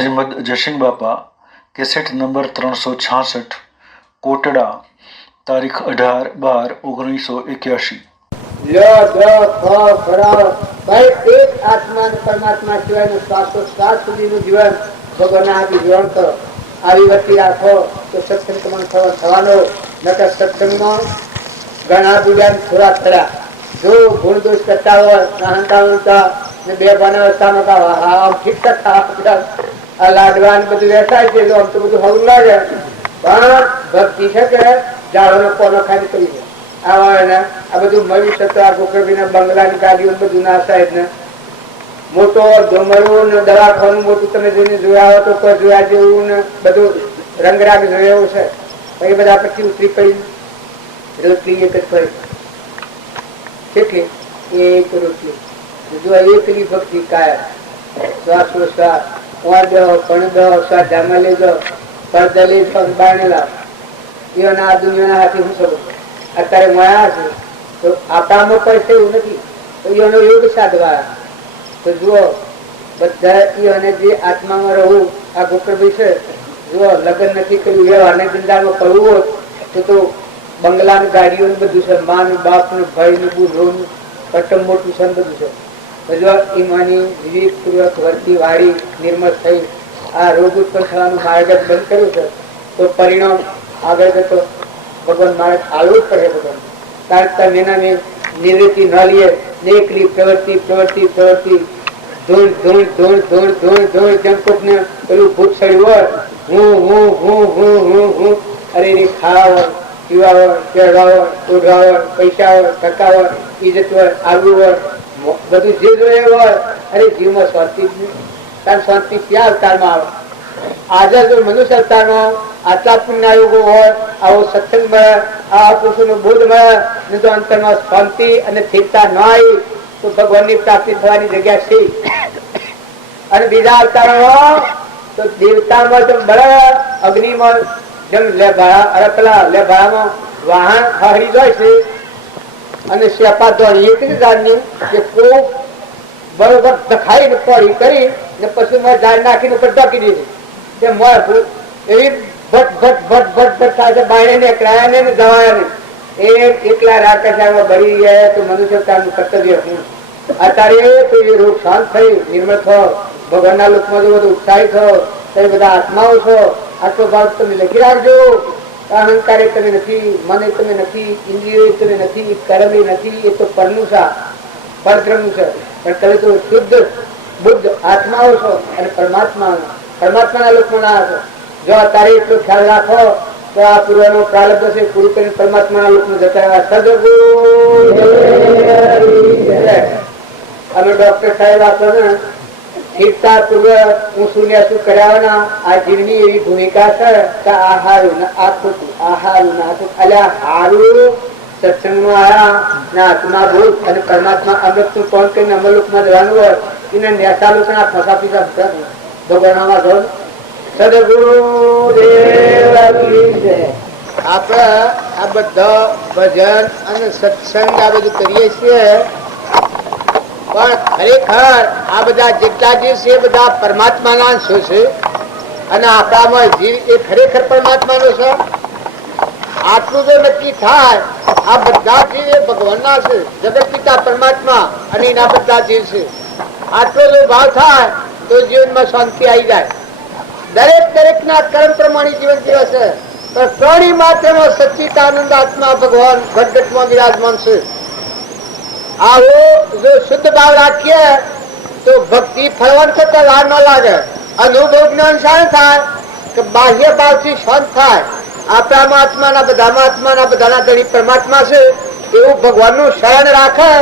શ્રીમદ જયસિંહ બાપા cassette number 366 Kotda તારીખ 18/12/1981। એક આત્મા અને પરમાત્મા સિવાયનું શ્વાસોશ્વાસ સુધીનું જીવન ભગવાનના હાથે જીવન કરો. આવી વૃત્તિ રાખો તો સત્સંગ તમને થવાનો. નકર સત્સંગમાં ઘણા બીજા થોડા ખરા જો ગુણ દોષ કરતા હોય અહંકાર ને બે બનાવસ્તામાં ઠીક આ લાડવાન બધું વેચાય છે આમ તો બધું હવું લાગે પણ ભક્તિ છે કે જાળો કોનો ખાલી કરી દે આ બધું મળ્યું છે તો આ ગોકળભાઈ બંગલાની ગાડીઓ બધું ના સાહેબ ને મોટો ડોમરું ને દવાખાનું મોટું તમે જોઈને જોયા હો તો કોઈ જોયા જેવું ને બધું રંગરાગ જોયો છે. એ બધા પછી ઉતરી પડી રોટલી એક જ પડી કેટલી એક રોટલી જો એકલી ભક્તિ કાયમ શ્વાસોશ્વાસ સ્વાધ્યામાં લેજો પડદા લેજો બાણેલા એના આ દુનિયાના હાથે હું સરું અત્યારે મળ્યા છે તો આપણામાં પૈસા એવું નથી તો એનો યોગ સાધવા તો જુઓ બધા એને જે આત્મામાં રહું આ ગોકળભાઈ છે જુઓ લગ્ન નથી કર્યું વ્યવહારને ધંધામાં કરવું હોત તો બંગલા ની ગાડીઓ બધું છે મા નું બાપ નું ભાઈ નું બુઢું કટમ મોટું છે બધું છે. ઈમાની વિવેકપૂર્વક વર્તી વાળી નિર્મળ થઈ આ રોગ ઉત્પન્ન થવાનું માર્ગ બંધ કર્યું છે તો પરિણામ આગળ જતો ભગવાન માર્ગ આલવું જ પડે ભગવાન. કારણ તમે એના નિવૃત્તિ ન લઈએ એકલી પ્રવૃત્તિ પ્રવૃત્તિ પ્રવૃત્તિ ધૂળ ધૂળ ધૂળ ધૂળ ધૂળ ધૂળ જેમ કોક ને પેલું ભૂખ ચડ્યું હોય હું હું હું હું હું હું અરે ખાવા હોય પીવા હોય પહેરવા હોય ઓઢવા હોય પૈસા હોય ટકા હોય ઇજ્જત હોય આગળ હોય બધું જે જોઈએ હોય અરે જીવમાં શાંતિ જ નહીં. કારણ શાંતિ ક્યાં અવતારમાં આવે? આજે જો મનુષ્ય અવતારમાં આટલા પુણ્યયોગો હોય આવો સત્સંગ મળે આવા પુરુષોનો બોધ મળે ને તો અંતરમાં શાંતિ અને સ્થિરતા ન આવી તો ભગવાનની પ્રાપ્તિ થવાની જગ્યા છે. અને બીજા અવતારોમાં તો દેવતામાં તો બળે અગ્નિમાં જેમ પેલા લેભાળામાં વાહન હરી જાય છે અને શેપા દોડી એક જ જાણની કે કોક બરોબર દખાઈને પડી કરી ને પછી મેં ઝાડ નાખીને ઉપર ઢકી દીધી કે મોર એવી ભટ ભટ ભટ ભટ ભટ સાથે બાયણે નીકળાયા ને જવાયા ને એ એકલા રાકેશામાં બળી ગયા તો મનુષ્ય કામનું કર્તવ્ય હતું. અત્યારે તો એ રોગ શાંત થઈ નિર્મળ થયો ભગવાનના લોકમાં જો બધું ઉત્સાહી થયો તમે બધા આત્માઓ છો આટલો ભાગ તમે લખી રાખજો. અહંકારે તમે નથી, મને તમે નથી, ઇન્દ્રિયો તમે નથી, કર્મ નથી, એ તો પરનું છે પરબ્રહ્મ છે. પણ તમે તો શુદ્ધ બુદ્ધ આત્માઓ છો અને પરમાત્માના લોકમાં ના છો. જો અત્યારે એટલો ખ્યાલ રાખો તો આ પૂર્વનો પ્રારબ્ધ છે પૂરું કરીને પરમાત્માના લોકમાં જતા સદગુરુ. અમે ડોક્ટર સાહેબ આપણને સ્થિરતા પૂર્વક હું શૂન્ય શું કર્યા આ જીવની એવી ભૂમિકા છે કે આ હારું ને આ ખોટું આ હારું ને આ ખોટું અલ્યા હારું સત્સંગમાં આવ્યા ને આત્મા ભૂત અને પરમાત્મા અમૃત નું કોણ કરીને અમરલોકમાં જવાનું હોય એને નેતા લોકો ના ફસા પીસા ભગવાનમાં જો સદગુરુ દેવ. આપણે આ બધા ભજન અને સત્સંગ આ બધું કરીએ છીએ પણ ખરેખર આ બધા જેટલા જે છે બધા પરમાત્માના અંશો છે અને આપણામાં જીવ એ ખરેખર પરમાત્માનો છે. આટલું જો નક્કી થાય આ બધા જીવ એ ભગવાનના છે જગત પિતા પરમાત્મા અને એના બધા જીવ છે. આટલો જો ભાવ થાય તો જીવનમાં શાંતિ આવી જાય. દરેક ના કર્મ પ્રમાણે જીવન જીવે છે પણ પ્રાણી માત્રનો સચ્ચિદાનંદ આત્મા ભગવાન ઘટઘટમાં વિરાજમાન છે. આવો જો શુદ્ધ ભાવ રાખીએ તો ભક્તિ ફળવાનું કરતા વાર ન લાગે. અનુભવ જ્ઞાન શાંત થાય કે બાહ્ય ભાવથી શાંત થાય. આપણામાં આત્માના બધાના ધણી પરમાત્મા છે એવું ભગવાનનું શરણ રાખે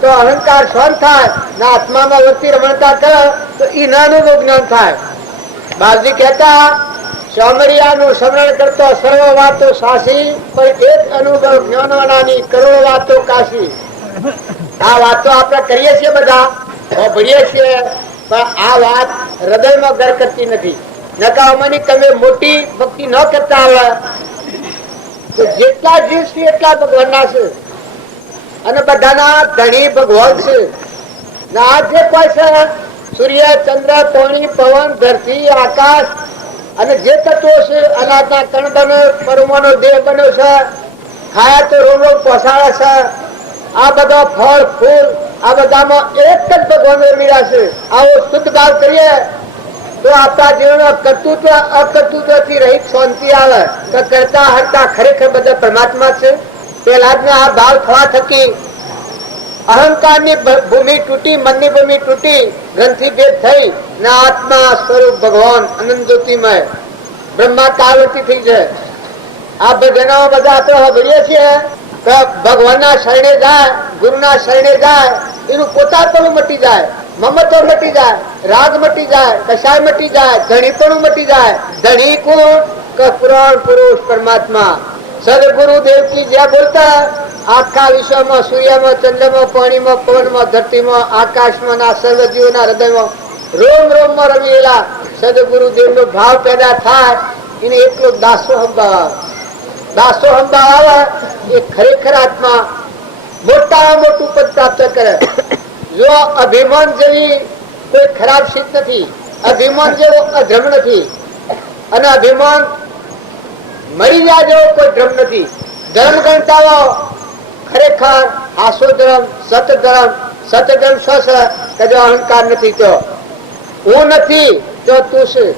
તો અહંકાર શાંત થાય ને આત્મામાં વૃત્તિ રમણતા કરે તો એના અનુભવ જ્ઞાન થાય. બાજી કહેતા સોમરિયાનું સ્મરણ કરતો સર્વ વાતો સાસી પણ એક અનુભવ જ્ઞાનવાનાની કરોડો વાતો કાશી. આ વાતો આપણે કરીએ છીએ બધા ભણીએ છીએ પણ આ વાત હૃદયમાં ઘર કરતી નથી. નકામની તમે મોટી ભક્તિ ન કરતા આવે તો જેટલા જીવ છે એટલા ભગવાનના છે અને બધાના ધણી ભગવાન છે. આ જે કોઈ છે સૂર્ય ચંદ્ર પાણી પવન ધરતી આકાશ અને જે તત્વો છે અનાજના કણ બને પરમાણુ દેહ બન્યો છે ખાયા તો રોમ રોમ પોસાડે છે આ બધા ફળ ફૂલ આ બધામાં એક જ ભગવાન મેળવ્યા છે આવો શુદ્ધ ભાવ કરીએ તો આપણા જીવનમાં કર્તૃત્વ અકર્તૃત્વ થી રહિત શાંતિ આવે તો કરતા હરતા ખરેખર બધા પરમાત્મા છે પેલા જ આ ભાવ થવા થકી અહંકાર ની ભૂમિ તૂટી મનની ભૂમિ તૂટી ગ્રંથિ ભેદ થઈ ને આત્મા સ્વરૂપ ભગવાન અનંત જ્યોતિમય બ્રહ્મા પાર્વતી થઈ જાય આ ભજનો બધા આપણે સાંભળીએ છીએ ભગવાન ના શરણે જાય ગુરુ ના શરણે જાય એનું પોતાપણું મટી જાય મમત્વ મટી જાય રાગ મટી જાય કશાય મટી જાય ધણીપણું મટી જાય ધણી કોણ પુરાણ પુરુષ પરમાત્મા સદગુરુ દેવજી જ્યાં બોલતા આખા વિશ્વમાં સૂર્યમાં ચંદ્રમાં પાણીમાં પવનમાં ધરતીમાં આકાશમાં ના સર્વજીવોના હૃદયમાં રોમ રોમમાં રમેલા સદગુરુદેવ નો ભાવ પેદા થાય એને એટલો દાસો હંભાવ આવે એ ખરેખર આત્મા મોટામાં મોટું પદ પ્રાપ્ત કરે જો અભિમાન જેવી કોઈ ખરાબ સિદ્ધ નથી અભિમાન જેવો અધર્મ નથી અને અભિમાન મરી જાય જેવો કોઈ ધર્મ નથી ધર્મ ગણતાઓ ખરેખર આસો ધર્મ સતધર્મ સતધર્મ સ્વસ કે જો અહંકાર નથી તો હું નથી તો તું છે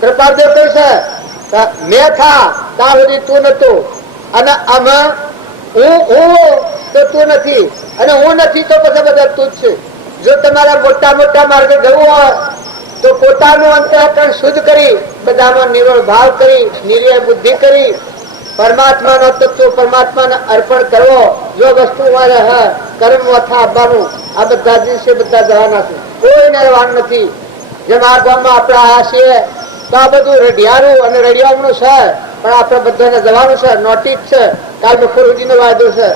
કૃપાદેવ કહે છે મેં થા ત્યાં સુધી તું નતું અને આમાં હું તો તું નથી અને હું નથી તો પછી બધા તું જ છે જો તમારા મોટા મોટા માર્ગે જવું હોય તો પોતાનું અંતઃકરણ શુદ્ધ કરી બધામાં નિર્વળ ભાવ કરી નિર્ય બુદ્ધિ કરી પરમાત્માનો તત્વ પરમાત્માને અર્પણ કરવો જો વસ્તુ મારે હે કર્મ અથવા આપવાનું આ બધા દિવસે બધા જવાના છે કોઈ રહેવાનું નથી જેમ આ ગામમાં આપણે આયા છીએ તો આ બધું રઢિયારું અને રડિયામણું છે પણ આપણે બધાને જવાનું છે નોટિસ છે કાલ બપોર સુધીનો વાયદો છે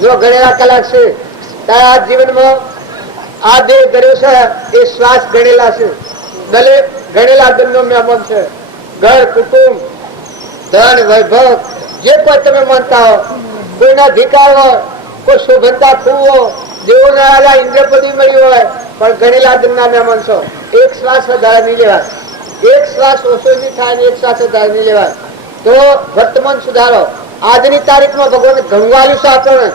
જો ગણેલા કલાક છે તારા જીવનમાં આ દેહ કર્યો છે એ શ્વાસ ગણેલા છે દરેક ગણેલા દંડનો મહેમાન છે ઘર કુટુંબ ધન વૈભવ જે કોઈ તમે માનતા હો કોઈના અધિકાર હોય કોઈ શોભનતા ખુવો દેવોને આલા ઇન્દ્રપદી મળી હોય પણ ગણેલા દંડના મહેમાન છો એક શ્વાસ વધારે નહીં લેવાય એક શ્વાસ ઓછો નહીં થાય ને એક શ્વાસ વધારે નહીં લેવાય તો વર્તમાન સુધારો આજની તારીખમાં ભગવાન ઘણું આવ્યું છે આપણને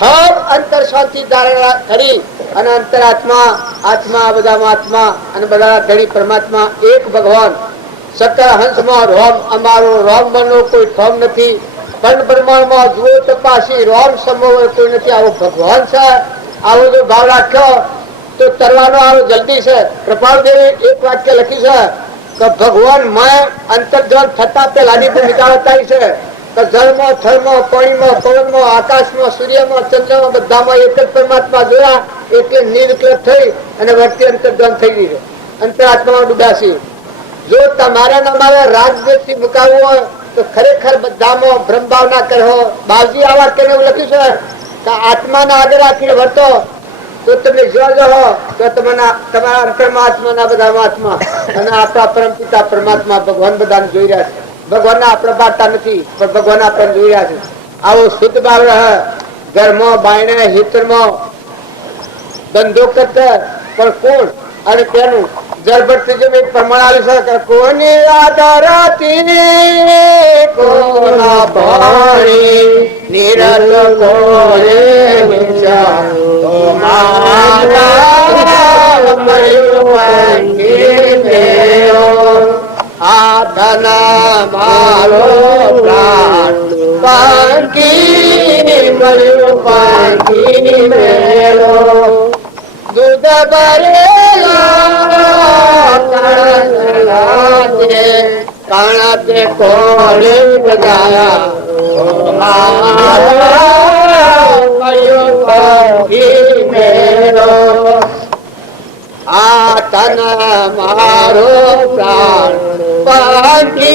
હર અંતર શાંતિ ધારણા કરી અને અંતરાત્મા આત્મા બધામાં આત્મા અને બધા ધણી પરમાત્મા એક ભગવાન સત્તર હંસમાં રોમ અમારો રોમ બનો કોઈ ઠોમ નથી પણ બ્રહ્માંડમાં જુઓ તપાસી રોમ સમોવ કોઈ નથી આવો ભગવાન છે આવો જો ભાવ રાખ્યો તો તરવાનો આવો જલ્દી છે કૃપાળદેવે એક વાક્ય લખ્યું છે કે ભગવાન મય અંતર્જલ થતા પેલાની ભૂમિકા બતાવી છે કે જળમાં થળમાં પાણીમાં પવનમાં આકાશમાં સૂર્યમાં ચંદ્રમાં બધામાં એક જ પરમાત્મા જોયા એટલે નિર્વિકલ્પ થઈ અને વર્તી અંતર્ધ્યાન થઈ ગઈ છે અંતરાત્મામાં ડૂબ્યા જો તમારે અમારે રાજદેશથી મુકાવવું હોય તો ખરેખર બધામાં બ્રહ્મ ભાવના કરો બાવજી આ વાક્યને એવું લખ્યું છે કે આત્માના આગળ રાખીને વર્તો તો તમે જો તો તમારા અંતરમાં આત્માના બધામાં આત્મા અને આપણા પરમ પિતા પરમાત્મા ભગવાન બધાને જોઈ રહ્યા છે ભગવાનના આપણે બાળતા નથી પણ ભગવાન આપણને જોઈ રહ્યા છે આવો શુદ્ધ ભાવ રહે ઘરમાં બાયણે હિતરમાં ધંધો કરતા પણ કોણ અને તેનું જળભરથી જેમ એક પ્રમાણ આવી શકે કોની આધારથી કોના ભાણી નિરત કોરે વિચારો મારા મયુરંગી મેરો આ ધન મારો પ્રાણ પાંકી મયુરંગી મેરો દૂધ ભરેલા કાણાતે કોળે આ તન મારો પ્રાણ પાકી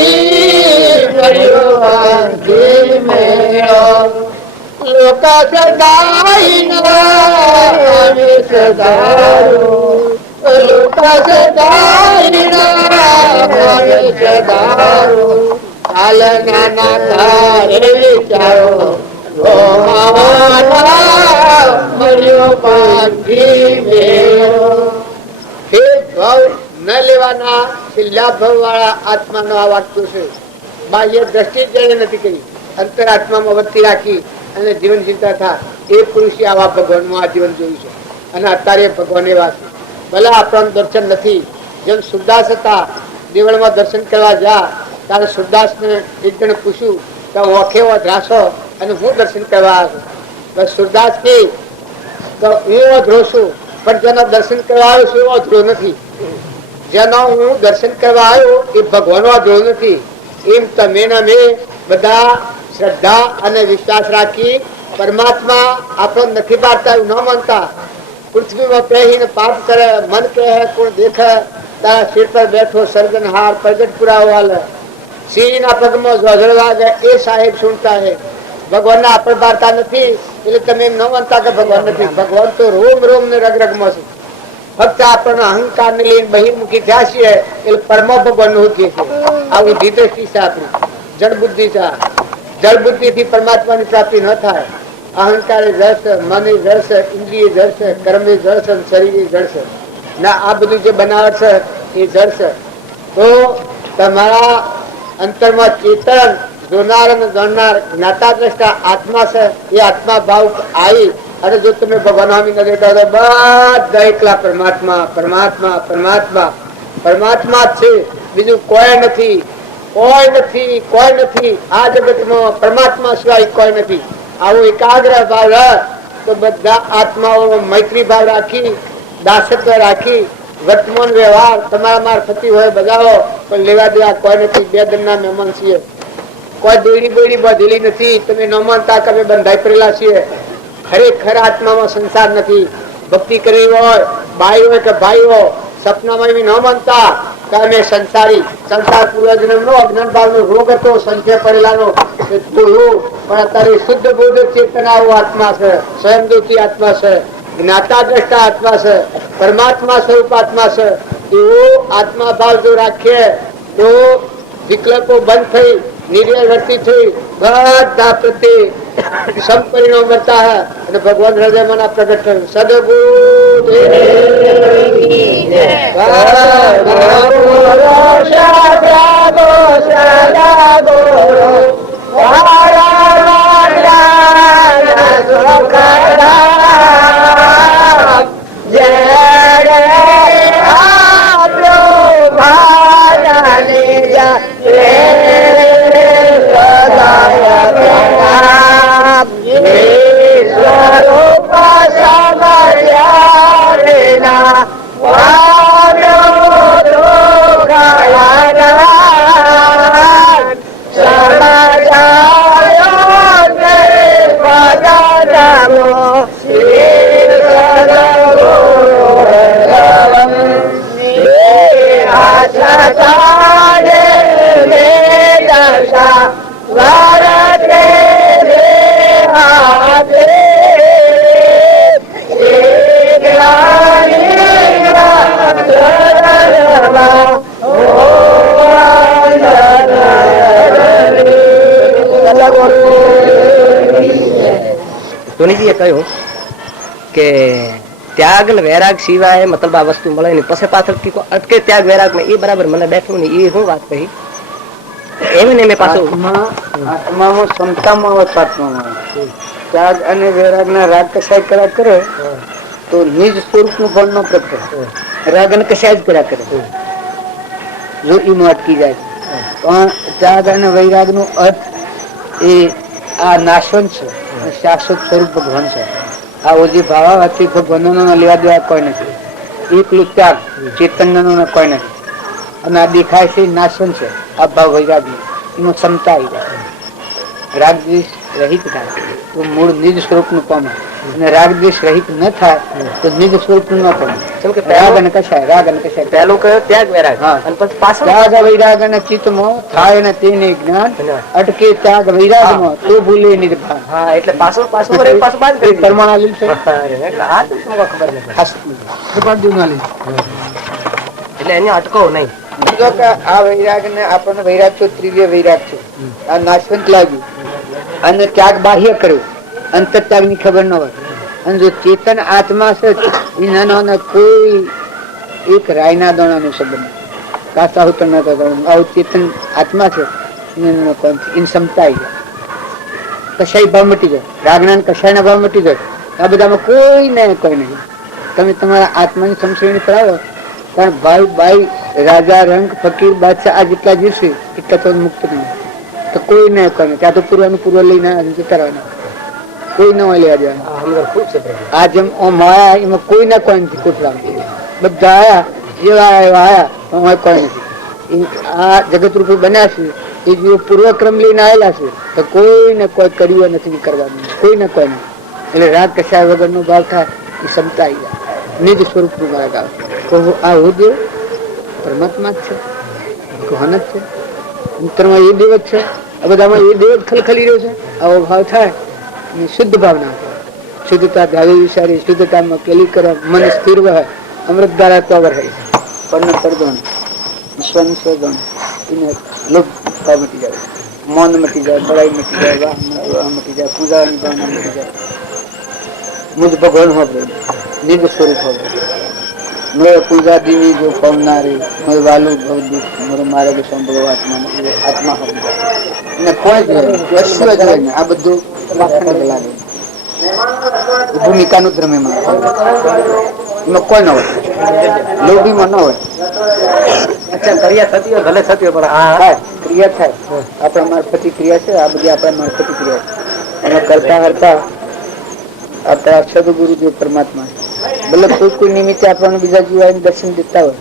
મેળો લોક સદાઈ સદારું લોક સદાઈ સદારું કાલ નાના તારે ચારો મળ્યો પાકી મેળો ભાવ ન લેવાના છેલ્લા ભાવ વાળા આત્માનો આ વાક્યો છે. બાહ્ય દ્રષ્ટિ જેને નથી કરી, અંતરાત્મામાં વૃત્તિ રાખી અને જીવન ચિંતા થાય એ પુરુષે આવા ભગવાનનું આ જીવન જોયું છે. અને અત્યારે ભગવાન એવા છે. ભલે આપણને દર્શન નથી. જેમ સુરદાસ હતા, દેવળમાં દર્શન કરવા જા ત્યારે સુરદાસ ને એક જણે પૂછ્યું કે ઓખે રાસો અને હું દર્શન કરવા આવ્યો છું. સુરદાસ કે હું અધરો છું, પણ જેના દર્શન કરવા આવ્યો છું એવો અધરો નથી. જેનો હું દર્શન કરવા આવ્યો એ ભગવાનનો અધરો નથી. એમ તમે ને મેં બધા શ્રદ્ધા અને વિશ્વાસ રાખી પરમાત્મા આપણને નથી પાડતા એવું ન માનતા. પૃથ્વીમાં પહેરીને પાપ કરે, મન કહે કોણ દેખે, તારા શીર પર બેઠો સર્જનહાર પ્રગટ પુરાવો હાલે, સિંહના પગમાં ઝોઝળ વાગે એ સાહેબ સુનતા હે. ભગવાન ના આપણે પાડતા નથી એટલે તમે એમ ન માનતા કે ભગવાન નથી. ભગવાન તો રોમ રોમ ને રગ રગમાં છે. ફક્ત આપણને અહંકાર ને લઈને બહિર્મુખી થયા છીએ એટલે પરમા ભગવાન નું ઉઠીએ છીએ. આ બુદ્ધિ દ્રષ્ટિ છે આપણી, જળ બુદ્ધિ છે. જળ બુદ્ધિ થી પરમાત્માની પ્રાપ્તિ ન થાય. અહંકાર એ જળ છે, મન એ જળ છે, ઇન્દ્રિય જળ છે, કર્મ એ જળ છે, શરીર એ જળ છે. ના આ બધું જે બનાવટ છે એ જળ છે. તો તમારા અંતરમાં ચેતન જોનાર અને ગણનાર જ્ઞાતા દ્રષ્ટા આત્મા છે. એ આત્મા ભાવ આવી અને જો તમે ભગવાન સ્વામી નજર કરો તો બધા એકલા પરમાત્મા પરમાત્મા પરમાત્મા પરમાત્મા જ છે, બીજું કોઈ નથી. કોઈ નથી, કોઈ નથી. આ જગતમાં પરમાત્મા સિવાય કોઈ નથી. આવો એકાગ્ર ભાવ તો બધા આત્માઓ મૈત્રી ભાવ રાખી, દાસત્વ રાખી, વર્તમાન વ્યવહાર તમારા મારફતી હોય બજાવો, પણ લેવા દેવા કોઈ નથી. બે દરના મહેમાન છીએ. કોઈ દોડી બોડી બાંધેલી નથી. તમે ન માનતા કે અમે બંધાઈ પડેલા છીએ. ખરેખર આત્મામાં સંસાર નથી. ભક્તિ કરવી હોય ભાઈ હોય કે ભાઈ હો, સપનામાં એવી ન માનતા કે અમે સંસારી. સંસાર પૂર્વજન્મ નો અજ્ઞાન ભાવ નો રોગ હતો, સંશય પડેલાનો, પણ અત્યારે શુદ્ધ બોધ ચેતના આત્મા છે, સ્વયંદોતી આત્મા છે, જ્ઞાતા દ્રષ્ટા આત્મા છે, પરમાત્મા સ્વરૂપ આત્મા છે. એવો આત્મા ભાવ જો રાખીએ તો વિકલ્પો બંધ થઈ, નિર્વર્તી થઈ, બધા પ્રત્યે સંપરિણામ મળતા હૈ અને ભગવાન હૃદય મના પ્રગટ થયું. સદગુરુ ધોનીજીએ કહ્યું કે ત્યાગ ને વૈરાગ સિવાય મતલબ આ વસ્તુ મળે નહીં. પછી પાછળ અટકે ત્યાગ વૈરાગ માં એ બરાબર મને બેઠું નહીં. એ શું વાત કહી એમ ને મેં પાછું આત્મામાં ક્ષમતામાં આત્મામાં ત્યાગ અને વૈરાગ ના રાગ કસાય કર્યા કરે તો નિજ સ્વરૂપ નું ફળ નો પ્રગટ. રાગ અને કસાય જ કર્યા કરે જો એનું અટકી જાય. પણ ત્યાગ અને વૈરાગ નો અર્થ એ આ નાશવંત છે, શાશ્વત સ્વરૂપ ભગવાન છે. આ ઓજી ભાવાથી ભગવાન લેવા દેવા કોઈ નથી. એકલું ત્યાગ ચેતન કોઈ નથી. અને આ દેખાય છે નાશવંત છે. આ ભાવ વૈરાગ એનો ક્ષમતા આવી જાય. રાગ દ્વેષ રહિત થાય તો મૂળ નિજ સ્વરૂપ નું પામે, અને રાગ દ્વેષ રહિત ન થાય તો નિજ સ્વરૂપ નું ન પામે. રાગ અને કશાય, રાગ અને કશાય. પહેલું કયો ત્યાગ વૈરાગ, અને પછી પાછળ ત્યાગ વૈરાગ અને ચિત્તમાં થાય ને તેને જ્ઞાન અટકે ત્યાગ વૈરાગ માં તો ભૂલે નિર્ભાન. હા એટલે પાછું પાછું પાછું બાદ કરી પ્રમાણ આલેલ છે. એટલે આ તો શું ખબર નથી. એટલે એને અટકો નહીં. આ વૈરાગ ને આપણને વૈરાગ તો ત્રિવ્ય વૈરાગ છે. આ નાશવંત લાગ્યું અને ત્યાગ બાહ્ય કર્યો, અંતર ત્યાગ ની ખબર ન હોય. અને જો ચેતન આત્મા છે એના કોઈ એક રાયના દાણાનો સંબંધ કાચા હોતર નતો આવું ચેતન આત્મા છે એની ક્ષમતા આવી જાય કશાય ભાવ મટી જાય રાગના કશાયના ભાવ મટી જાય આ બધામાં કોઈ નહીં તમે તમારા આત્માની સમશ્રેણી કરાવો પણ ભાઈ બાઈ રાજા રંગ ફકીર બાદશાહ આ જેટલા જીવશે એટલા તો મુક્ત નહીં તો કોઈ નહીં કોઈ ત્યાં તો પૂર્વ લઈને કરવાના કોઈ ન હોય લેવા દેવાના આ જેમ માયા એમાં કોઈ ના કોઈ નથી કોટલામાં બધા આયા જેવા એવા આયા કોઈ નથી આ જગત રૂપે બન્યા છે એ જે પૂર્વક્રમ લઈને આવેલા છે તો કોઈને કોઈ કર્યું નથી કરવાનું કોઈને કોઈ નહીં એટલે રાગ કશાય વગર નો ભાવ થાય એ ક્ષમતા આવી જાય નિજ સ્વરૂપ નું માર્ગ આવે તો આ હું દેવ પરમાત્મા જ છે ભગવાન જ છે અંતરમાં એ દેવ જ છે આ બધામાં એ દેવ જ ખલખલી રહ્યો છે આવો ભાવ થાય શુદ્ધ ભાવના શુદ્ધતા ધારી વિચારી શુદ્ધતામાં કેલી કરે મન સ્થિર હોય અમૃત ધારા તો અવર હોય પણ તરગણ વિશ્વનું સ્વગણ એને લોભ ભાવ મટી જાય મૌન મટી જાય બળાઈ મટી જાય વાહ મટી જાય પૂજાની ભાવના મટી જાય મુझ ભગવાન હોય નિજ સ્વરૂપ હોય મેં પૂજા દીની જો પામનારી મેં વાલું ભવ દુઃખ મારો મારે વિષમ ભગવાત્મા આત્મા હોય એને કોઈ જ નહીં આ બધું લાગે ભૂમિકાનું ધર્મ એમાં કોઈ ન હોય લોભીમાં ન હોય ક્રિયા થતી હોય ભલે થતી હોય પણ ક્રિયા થાય આપણા મારફતી ક્રિયા છે આ બધી આપણા મારફતી ક્રિયા છે અને કરતા કરતા આપણા સદગુરુ જે પરમાત્મા ભલે કોઈ નિમિત્તે આપણને બીજા જીવાને દર્શન દેતા હોય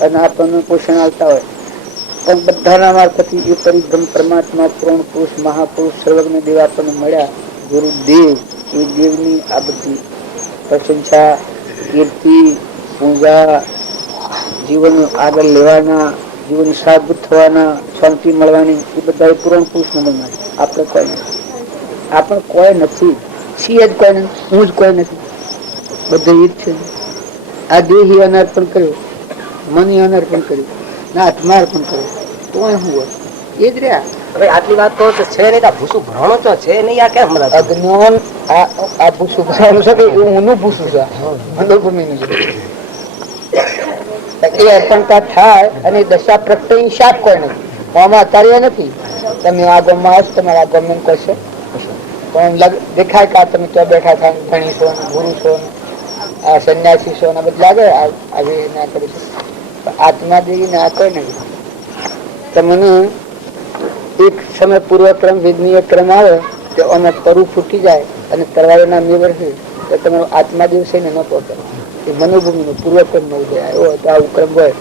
અને આપણને પોષણ આપતા હોય પણ બધાના મારફતી એ પરિભ્રમ પરમાત્મા પૂર્ણ પુરુષ મહાપુરુષ સર્વજ્ઞ દેવ આપણને મળ્યા ગુરુદેવ એ દેવની આ બધી પ્રશંસા કીર્તિ પૂજા જીવન આગળ લેવાના જીવન સાબિત થવાના શાંતિ મળવાની એ બધા પૂર્ણ પુરુષ નંબરમાં આપણે કોઈ નથી આપણે કોઈ નથી છીએ જ કોઈ નથી હું જ કોઈ નથી બધું એ જ છે આ દેહી અનર્પણ કર્યું મની અનર્પણ કર્યું ના આત્મા અર્પણ કર્યું તો શું હોય એ જ રહ્યા હવે આટલી વાત તો છે નહીં ભૂસું ભ્રણો તો છે નહીં આ કેમ અજ્ઞાન આ ભૂસું ભ્રણું છે કે ઊનું ભૂસું છે મંદોભૂમિનું છે એ અર્પણતા થાય અને દશા પ્રગટે શાપ કોઈ નથી આમાં અત્યારે નથી તમે આ ગામમાં હશ તમારા ગામમાં કશો પણ દેખાય કે તમે ત્યાં બેઠા થાય ધણી છો ગુરુ છો આ સંન્યાસી છો બધું લાગે આવી ના કરી આત્મા દેવી ના કોઈ નથી તમને એક સમય પૂર્વક્રમ વિધનીય ક્રમ આવે તો અમે પરુ ફૂટી જાય અને તરવાળો ના નિવર છે તો તમારો આત્મા દિવસે ને ન પહોંચે એ મનોભૂમિ નો પૂર્વક્રમ નો ઉદય આવ્યો તો આવું ક્રમ હોય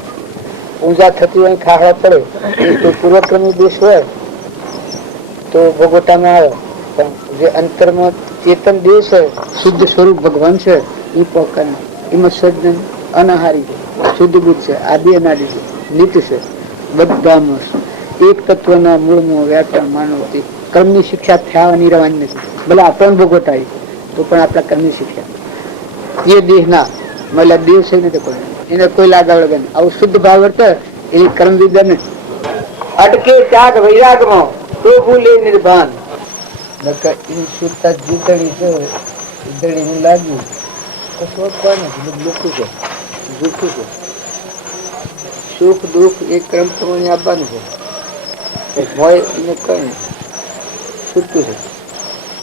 પૂજા થતી હોય ખાડા પડે એ પૂર્વક્રમ નો દેશ હોય તો ભોગવટામાં આવે પણ જે અંતરમાં ચેતન દેશ હોય શુદ્ધ સ્વરૂપ ભગવાન છે એ પોકન એમાં સજ્જન અનાહારી છે શુદ્ધ બુદ્ધ છે આદિ અનાદિ છે નિત્ય છે બધામાં એક તત્વના મૂળમાં વ્યાકરણ માનવતી કર્મની શિક્ષા થવાની રહેવાની નથી ભલે આપણને ભોગવટાવી તો પણ આપણા કર્મની શિક્ષા એ દેહ ના મતલબ દેવ છે ને કોઈ એને કોઈ લાગાવ લગે આવું શુદ્ધ ભાવ વર્ત એની કર્મ વિદ્યા નથી અટકે ત્યાગ વૈરાગમાં તો ભૂલે નિર્ભાન શુદ્ધતા જીતણી છે જીતણી લાગ્યું તો શોધવા નથી દુઃખું છે દુઃખું છે સુખ દુઃખ એક ક્રમ પ્રમાણે આપવાનું છે હોય એને કઈ છૂટતું છે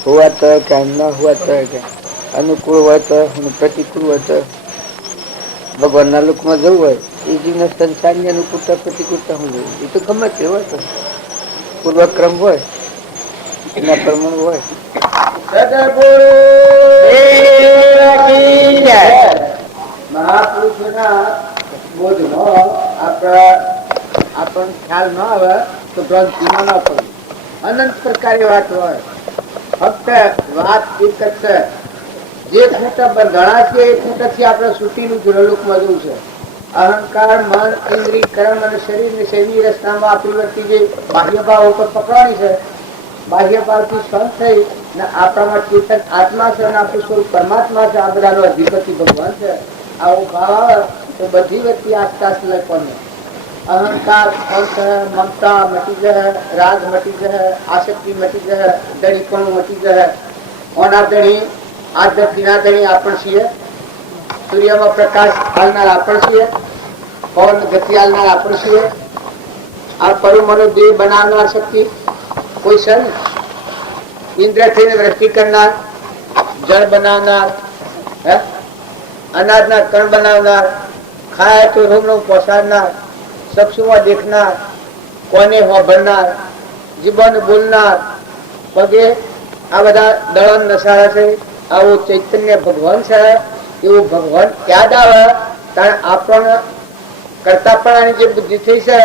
હોવા તો કે ન હોવા તો કે અનુકૂળ હોય તો પ્રતિકૂળ હોય તો ભગવાનના લોકમાં જવું હોય એ જીવના સંસારની અનુકૂળતા પ્રતિકૂળતા હું જોયું એ તો ગમે તે હોય તો પૂર્વક્રમ હોય એના પ્રમાણ હોય મહાપુરુષોના બોધમાં આપણને ખ્યાલ ન આવે તો ભ્રાંતિમાં ન પડે અનંત પ્રકારની વાત હોય ફક્ત વાત એક જ છે જે ખૂંટા પર ઘણા છે એ ખૂંટાથી આપણે સુટીનું જુરલુકમાં જવું છે અહંકાર મન ઇન્દ્રિય કર્મ અને શરીર ની શરીરની રચનામાં આપણી વચ્ચે જે બાહ્ય ભાવ ઉપર પકડવાની છે બાહ્ય ભાવથી સંત થઈ ને આપણામાં ચેતન આત્મા છે અને આપણું સ્વરૂપ પરમાત્મા છે આ બધાનો અધિપતિ ભગવાન છે આવો ભાવ આવે તો બધી વ્યક્તિ આસપાસ લખવાની અહંકાર મમતા મટી જાય રાગ મટી જાય આસક્તિ મટી જાય દણીપણું મટી જાય ઓના દણી આ ધરતીના દણી આપણ છીએ સૂર્યમાં પ્રકાશ હાલનાર આપણ છીએ પવન ગતિ આલનાર આપણે છીએ? આ પરમાણુ દેહ બનાવનાર શક્તિ કોઈ છે ને? ઇન્દ્રથી વૃષ્ટિ કરનાર, જળ બનાવનાર, અનાજના કણ બનાવનાર, ખાય તો રોગનું પહોંચાડનાર, ચક્ષુમાં દેખનાર, કોને હોભરનાર, જીવન બોલનાર, પગે આ બધા દળન નસારા છે. આવું ચૈતન્ય ભગવાન છે. એવું ભગવાન યાદ આવે ત્યારે આપણને કરતાપણાની જે બુદ્ધિ થઈ છે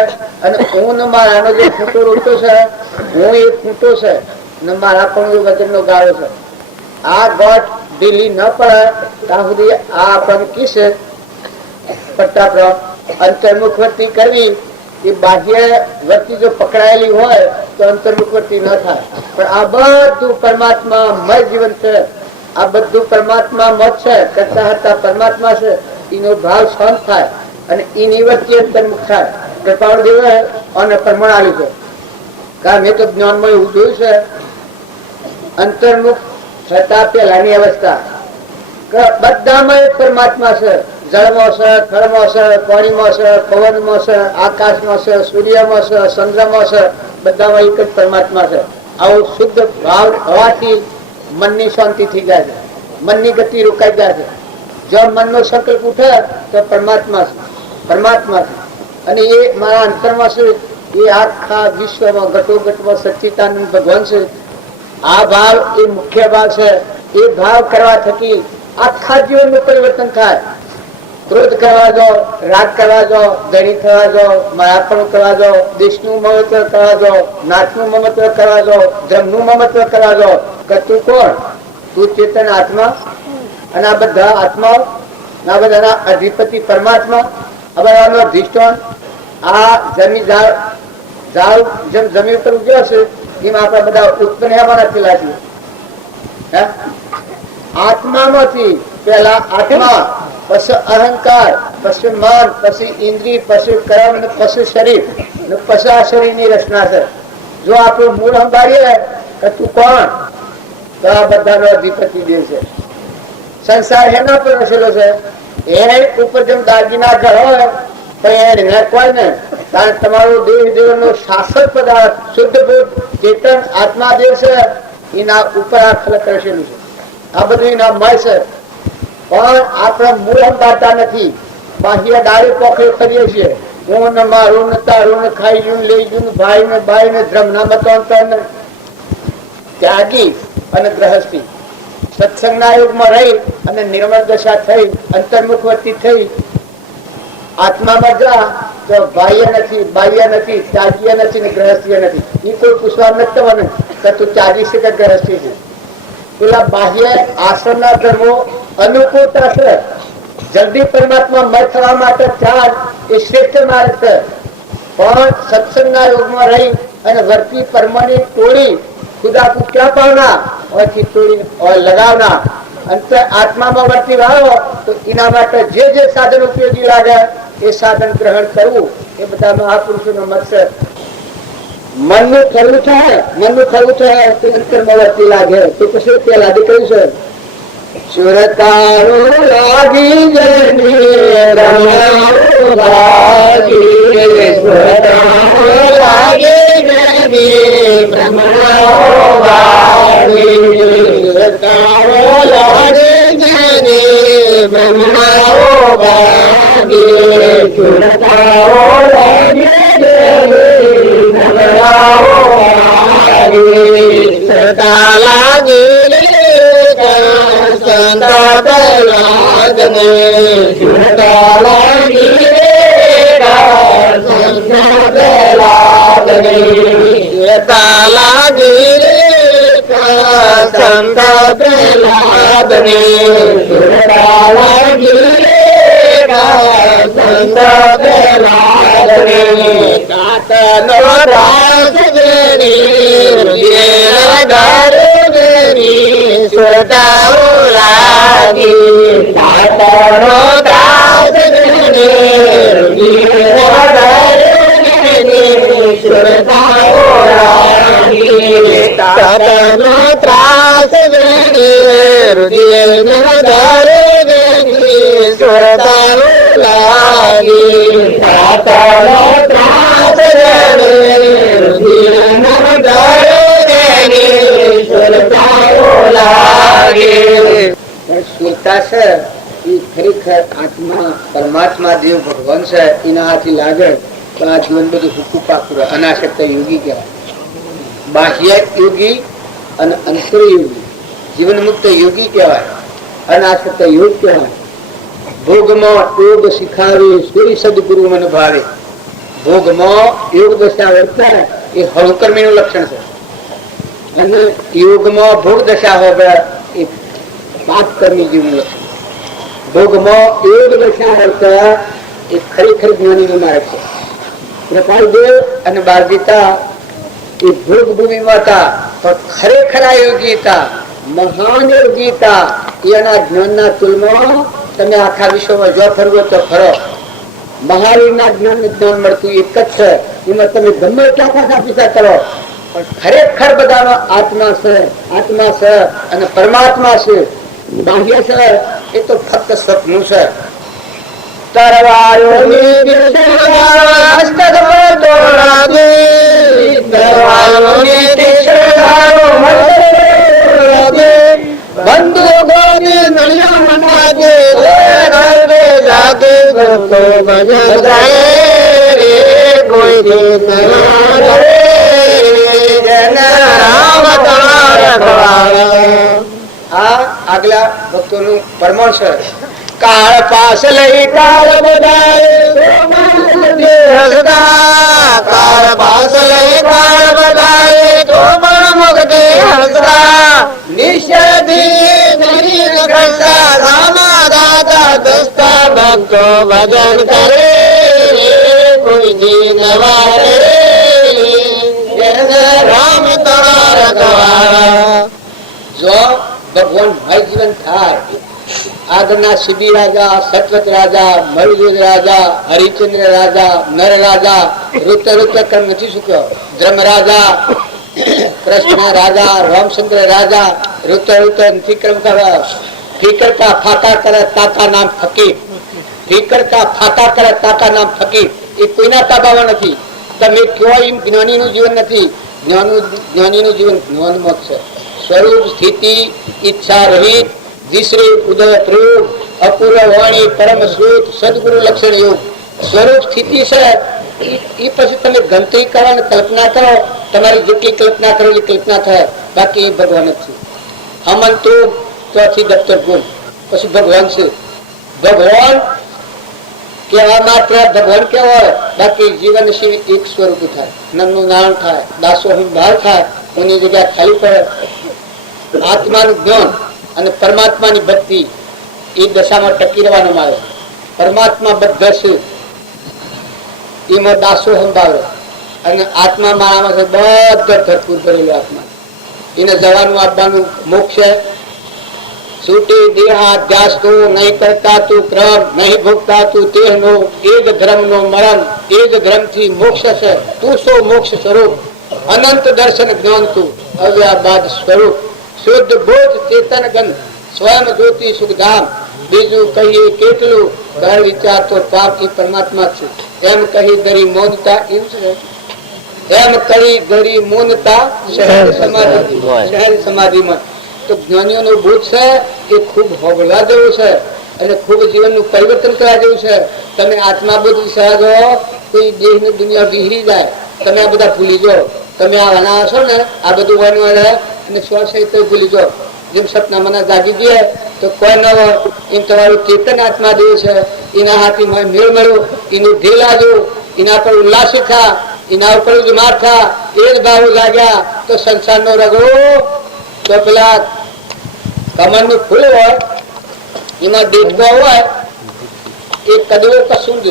અને હું ને મારાનો જે ખૂંટો રોટો છે, હું એ ખૂંટો છે ને મારા પણ વચનનો ગાળો છે. આ ગોઠ ઢીલી ન પડે ત્યાં સુધી આ આપણને કિસ અંતર્મુખ વર્તી કરવી. એ બાહ્ય વર્તી જો પકડાયેલી હોય તો અંતર્મુખ વર્તી ન થાય. પણ આ બધું પરમાત્મા મય જીવન છે. આ બધું પરમાત્મા મત છે. કરતા હતા પરમાત્મા છે. એનો ભાવ શાંત થાય અને એની વચ્ચે અંતર્મુખ થાય. કૃપાળ દેવે અને પ્રમાણ આવ્યું છે. કારણ મેં તો જ્ઞાનમાં એવું જોયું છે, અંતર્મુખ છતાં પેલાની અવસ્થા બધામાં એક પરમાત્મા છે. જળમાં છે, થળમાં છે, પાણીમાં છે, પવનમાં છે, આકાશમાં છે, સૂર્યમાં છે, ચંદ્રમાં છે, બધામાં એક જ પરમાત્મા છે. આવું શુદ્ધ ભાવ હોવાથી મનની શાંતિ થઈ જાય છે, મનની ગતિ રોકાઈ જાય છે. જો મનનો સંકલ્પ ઉઠે તો પરમાત્મા છે, પરમાત્મા છે. અને એ મારા અંતરમાં છે. એ આખા વિશ્વમાં ઘટોઘટમાં સચ્ચિદાનંદ ભગવાન છે. આ ભાવ એ મુખ્ય ભાવ છે. એ ભાવ કરવા થકી આખા જીવનનું પરિવર્તન થાય. ક્રોધ કરવા દો, રાગ કરવા દો, દૈનિક કરવા દો, માયાપણું કરવા દો, દેશનું મમત્વ કરવા દો, નાચનું મમત્વ કરવા દો, ધર્મનું મમત્વ કરવા દો. કે તું કોણ? તું ચેતન આત્મા અને આ બધા આત્માઓ, આ બધાના અધિપતિ પરમાત્મા, આ બધાનો અધિષ્ઠાન. આ જમીન ઝાડ જેમ જમીન પર ઉગ્યો છે એમ આપણે બધા ઉત્પન્ન હેવાના પેલા છીએ. આત્મામાંથી પેલા આત્મા, પછી અહંકાર, પછી મન, પછી ઇન્દ્રિય, પછી કર્મ, પછી શરીર, પછી આ શરીરની રચના છે. જો આપણું મૂળ સંભાળીએ કે તું કોણ, તો આ બધાનો અધિપતિ દેવ છે. સંસાર એના પર વસેલો છે. એને ઉપર જેમ દાગીના ઘર હોય તો એને કોઈ ને કારણ તમારું દેહ દેવનો શાસક પદાર્થ શુદ્ધ ભૂત ચેતન આત્મા દેવ છે. એના ઉપર આ ખલક રહેલું છે. આ બધું એના મય છે. પણ આપણે મૂળ સંભાળતા નથી. બાહ્ય ડાળે પોખરે કરીએ છીએ. હું ને મારું ને તારું ને ખાઈ જું લઈ જું ભાઈ ને બાઈ ને ધ્રમના મતાંતર ને ત્યાગી અને ગ્રહસ્થી સત્સંગના યુગમાં રહી અને નિર્મળ દશા થઈ, અંતર્મુખવર્તી થઈ, આત્મામાં જા તો બાહ્ય નથી, બાહ્ય નથી, ત્યાગીય નથી ને ગ્રહસ્થીય નથી. એ કોઈ પૂછવા નથી કે તું ત્યાગી છે કે ગ્રહસ્થી છે. પેલા બાહ્ય આશ્રમના ધર્મો અનુકૂળતા છે. જલ્દી પરમાત્મા મય થવા માટે ત્યાગ એ શ્રેષ્ઠ માર્ગ છે. પણ સત્સંગના યોગમાં રહી અને વર્તી પરમાની તોડી ખુદા કો ક્યાં પાવના और खिचड़ी और लगावना अंतर आत्मा में वर्ती रहो तो इना માટે જે જે સાધન ઉપયોગી લાગે એ સાધન ગ્રહણ કરવું એ બધા મહાપુરુષોનો મત છે. મનનું ખરું થાય તો અંતરમાં વર્તી લાગે તો પછી પેલા દીકરી છે સુરતારો લાગી જની રમાઓ લાગી સુરતારો લાગી જની રમાઓ લાગી સુરતારો લાગી જની રમાઓ લાગી સુરતારો લાગી જની રમાઓ લાગી સુરતા લાગી સંતા બલાદને સુરતા લાગી સંતા બલાદને સુરતા લાગી સંતા બલાદને સુરતા લાગી સંતા બલાદને કાતનો રાસ ગણી યે સુરતાઓ લાગી તાતનો દાસ સુરતાઓ લાગી તાતનો ત્રાસ સુરતાઓ લાગી સુરતા છે એ ખરેખર આત્મા પરમાત્મા દેવ ભગવાન છે એના હાથી લાગે તો આ જીવન બધું હુકુ પાકું અનાશક્ત યોગી કહેવાય. બાહ્ય યોગી અને અંતર યોગી, જીવન મુક્ત યોગી કહેવાય, અનાશક્ત યોગ કહેવાય. ભોગમાં યોગ શીખાવે સૂર્ય સદગુરુ મન ભાવે. ભોગમાં યોગ દશા વર્તાય એ હળકર્મી નું લક્ષણ છે, અને યોગમાં ભોગ દશા હોય એ પાપ કર્મી જીવનું લક્ષણ. ભોગમાં યોગ દશા વર્તાય એ ખરેખર જ્ઞાની નું માર્ગ છે. કૃપાલદેવ અને બાળગીતા એ ભોગ ભૂમિમાં હતા પણ ખરેખર આ યોગી હતા, મહાન યોગી હતા. એના જ્ઞાનના તુલમાં તમે આખા વિશ્વમાં જો ફરવો તો ખરો. મહાવીરના જ્ઞાન જ્ઞાન મળતું એક જ છે, એમાં તમે ગમે એટલા પાછા પીછા કરો પણ ખરેખર બધાનો આત્મા છે, આત્મા છે અને પરમાત્મા છે. બાહ્ય છે એ તો ફક્ત સપનું છે. આગલા ભક્તોનું પરમાણ છે. કાળ પાસ લઈ કાળ બધાય, કાળ પાસ લઈ કાળ બધાય તો પણ મુક્તિ હસતા. નિષેધી કરતા રામા દાદા દસ્તા ભક્તો ભજન કરે કોઈ નવારે રામ તમારા. જો ભગવાન ભાઈ જીવન થાય, આગળના શિબી રાજા, સત્વત રાજા, મયુર રાજા, હરિચંદ્ર રાજા, નર રાજા ઋત કર્મ નથી શીખ્યો. ધર્મ રાજા, કૃષ્ણ રાજા, રામચંદ્ર રાજા ઋત નથી કર્મ કરવા. ફીકરતા ફાકા કરે તાકા નામ ફકીર. ફીકરતા ફાકા કરે તાકા નામ ફકીર. એ કોઈના તાબામાં નથી. તમે કયો એમ જ્ઞાની નું જીવન નથી. જ્ઞાની નું જીવન જ્ઞાન મત છે. સ્વરૂપ સ્થિતિ ઈચ્છા રહિત વિશ્રી ઉદય પ્રયોગ અપૂર્વ વાણી પરમ શ્રુત સદગુરુ લક્ષણ યોગ. સ્વરૂપ સ્થિતિ છે એ પછી તમે ગણતરી કરો અને કલ્પના કરો. તમારી જેટલી કલ્પના કરો એટલી કલ્પના થાય, બાકી ભગવાન જ છે. હમન તો ચોથી દફતર ગુણ પછી ભગવાન છે. ભગવાન કેવા માત્ર ભગવાન કેવાય, બાકી જીવન શિવ એક સ્વરૂપ થાય. નમનું નારાયણ થાય, દાસોહમ ભાવ થાય, એની જગ્યા ખાલી પડે. આત્માનું જ્ઞાન અને પરમાત્માની ભક્તિ એ દશામાં ટકી રહેવાનું આવે. પરમાત્મા બધા છે એમાં દાસો સંભાવે અને આત્મા મારામાં છે બધા ભરપૂર ભરેલું આત્મા. એને જવાનું આપવાનું મોક્ષ છૂટી દેહાધ્યાસ તું નહીં કરતા તું ક્રમ નહીં ભોગતા તું તેહનો એ જ ધર્મ નો મરણ. એ જ ધર્મ થી મોક્ષ છે. તું સો મોક્ષ સ્વરૂપ અનંત દર્શન જ્ઞાન તું અવ્યાબાદ સ્વરૂપ શુદ્ધ બોધ ચેતન ગંધ સ્વયં જ્યોતિ સુખધામ. બીજું કહીએ કેટલું ઘર વિચાર તો પાપ થી પરમાત્મા છે. એમ કહી ગરી મૌનતા એમ છે. એમ કહી ગરી મૌનતા શહેર સમાધિ, શહેર સમાધિમાં તો જ્ઞાનીઓનું બોધ છે એ ખૂબ હોબળવા જેવું છે અને ખૂબ જીવનનું પરિવર્તન કરવા જેવું છે. તમે આત્મા બોધ સહજો કોઈ દેહની દુનિયા વિહરી જાય, તમે આ બધા ભૂલી જાઓ. તમે આ વના છો ને આ બધું વનવા રહે અને શ્વાસ ભૂલી જાઓ. જેમ સપના મને જાગી દે તો કોઈ ન હોય એમ તમારું ચેતન આત્મા દેવ છે. એના હાથી મેળ મળ્યો, એનું ઢીલ આવ્યું, એના પર ઉલ્લાસ થા, એના ઉપર જ માર થા, એ જ ભાવ લાગ્યા તો સંસારનો રગડો. તો પેલા કમળ નું ફૂલ હોય એમાં દેખવા હોય એ કદવો કશું જ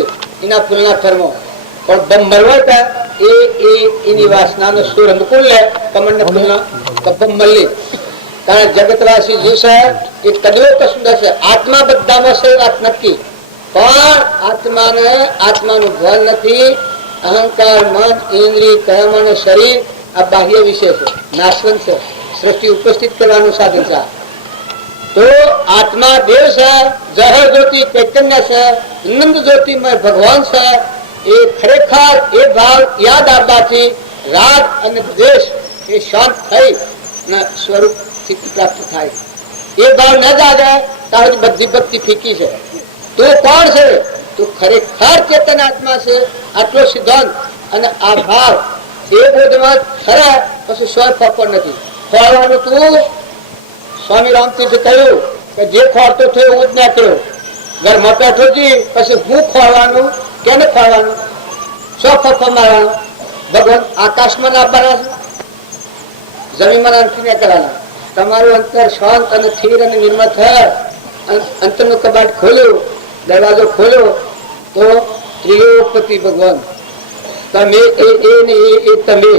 એના ફૂલના થર્મો પણ બમ્બર હોય એની વાસનાનો સુર મુકુલ લે કમળના ફૂલના કપમ મળી. કારણ જગતવાસી જે છે એ કદવો કશું છે. આત્મા બધામાં છે વાત નક્કી, પણ આત્માને આત્માનું ભાન નથી. અહંકાર, મન, ઇન્દ્રિય, કર્મ અને શરીર આ બાહ્ય વિષય છે, નાશવંત છે, સૃષ્ટિ ઉપસ્થિત કરવાનું સાધન છે. તો આત્મા દેવ છે, જહર જ્યોતિ ચૈતન્ય છે, નંદ જ્યોતિમય ભગવાન છે. એ ખરેખર એ ભાવ યાદ આવવાથી રાગ અને દ્વેષ એ શાંત થઈ સ્વરૂપ સ્થિતિ પ્રાપ્ત થાય. એ ભાવ ન જાગે ત્યારે બધી ભક્તિ ફીકી છે. તું કોણ છે? તું ખરેખર ચેતન આત્મા છે. આટલો સિદ્ધાંત અને આ ભાવ એ બોધમાં ખરા પછી સ્વર ફોકો નથી. ખોળવાનું તું સ્વામી રામતીર્થે કહ્યું કે જે ખોળતો થયો એવું જ ના કર્યો. ઘરમાં બેઠો જી પછી હું ખોળવાનું કેને ખોળવાનું? સ્વ ફોકો મારવાનું? ભગવાન આકાશમાં આપવાના છે, જમીનમાં નથી કરવાના. તમારું અંતર શાંત અને સ્થિર અને નિર્મળ થયા. અંતરનું કબાટ ખોલ્યું, દરવાજો ખોલ્યો તો ત્રિયોપતિ ભગવાન તમે એ તમે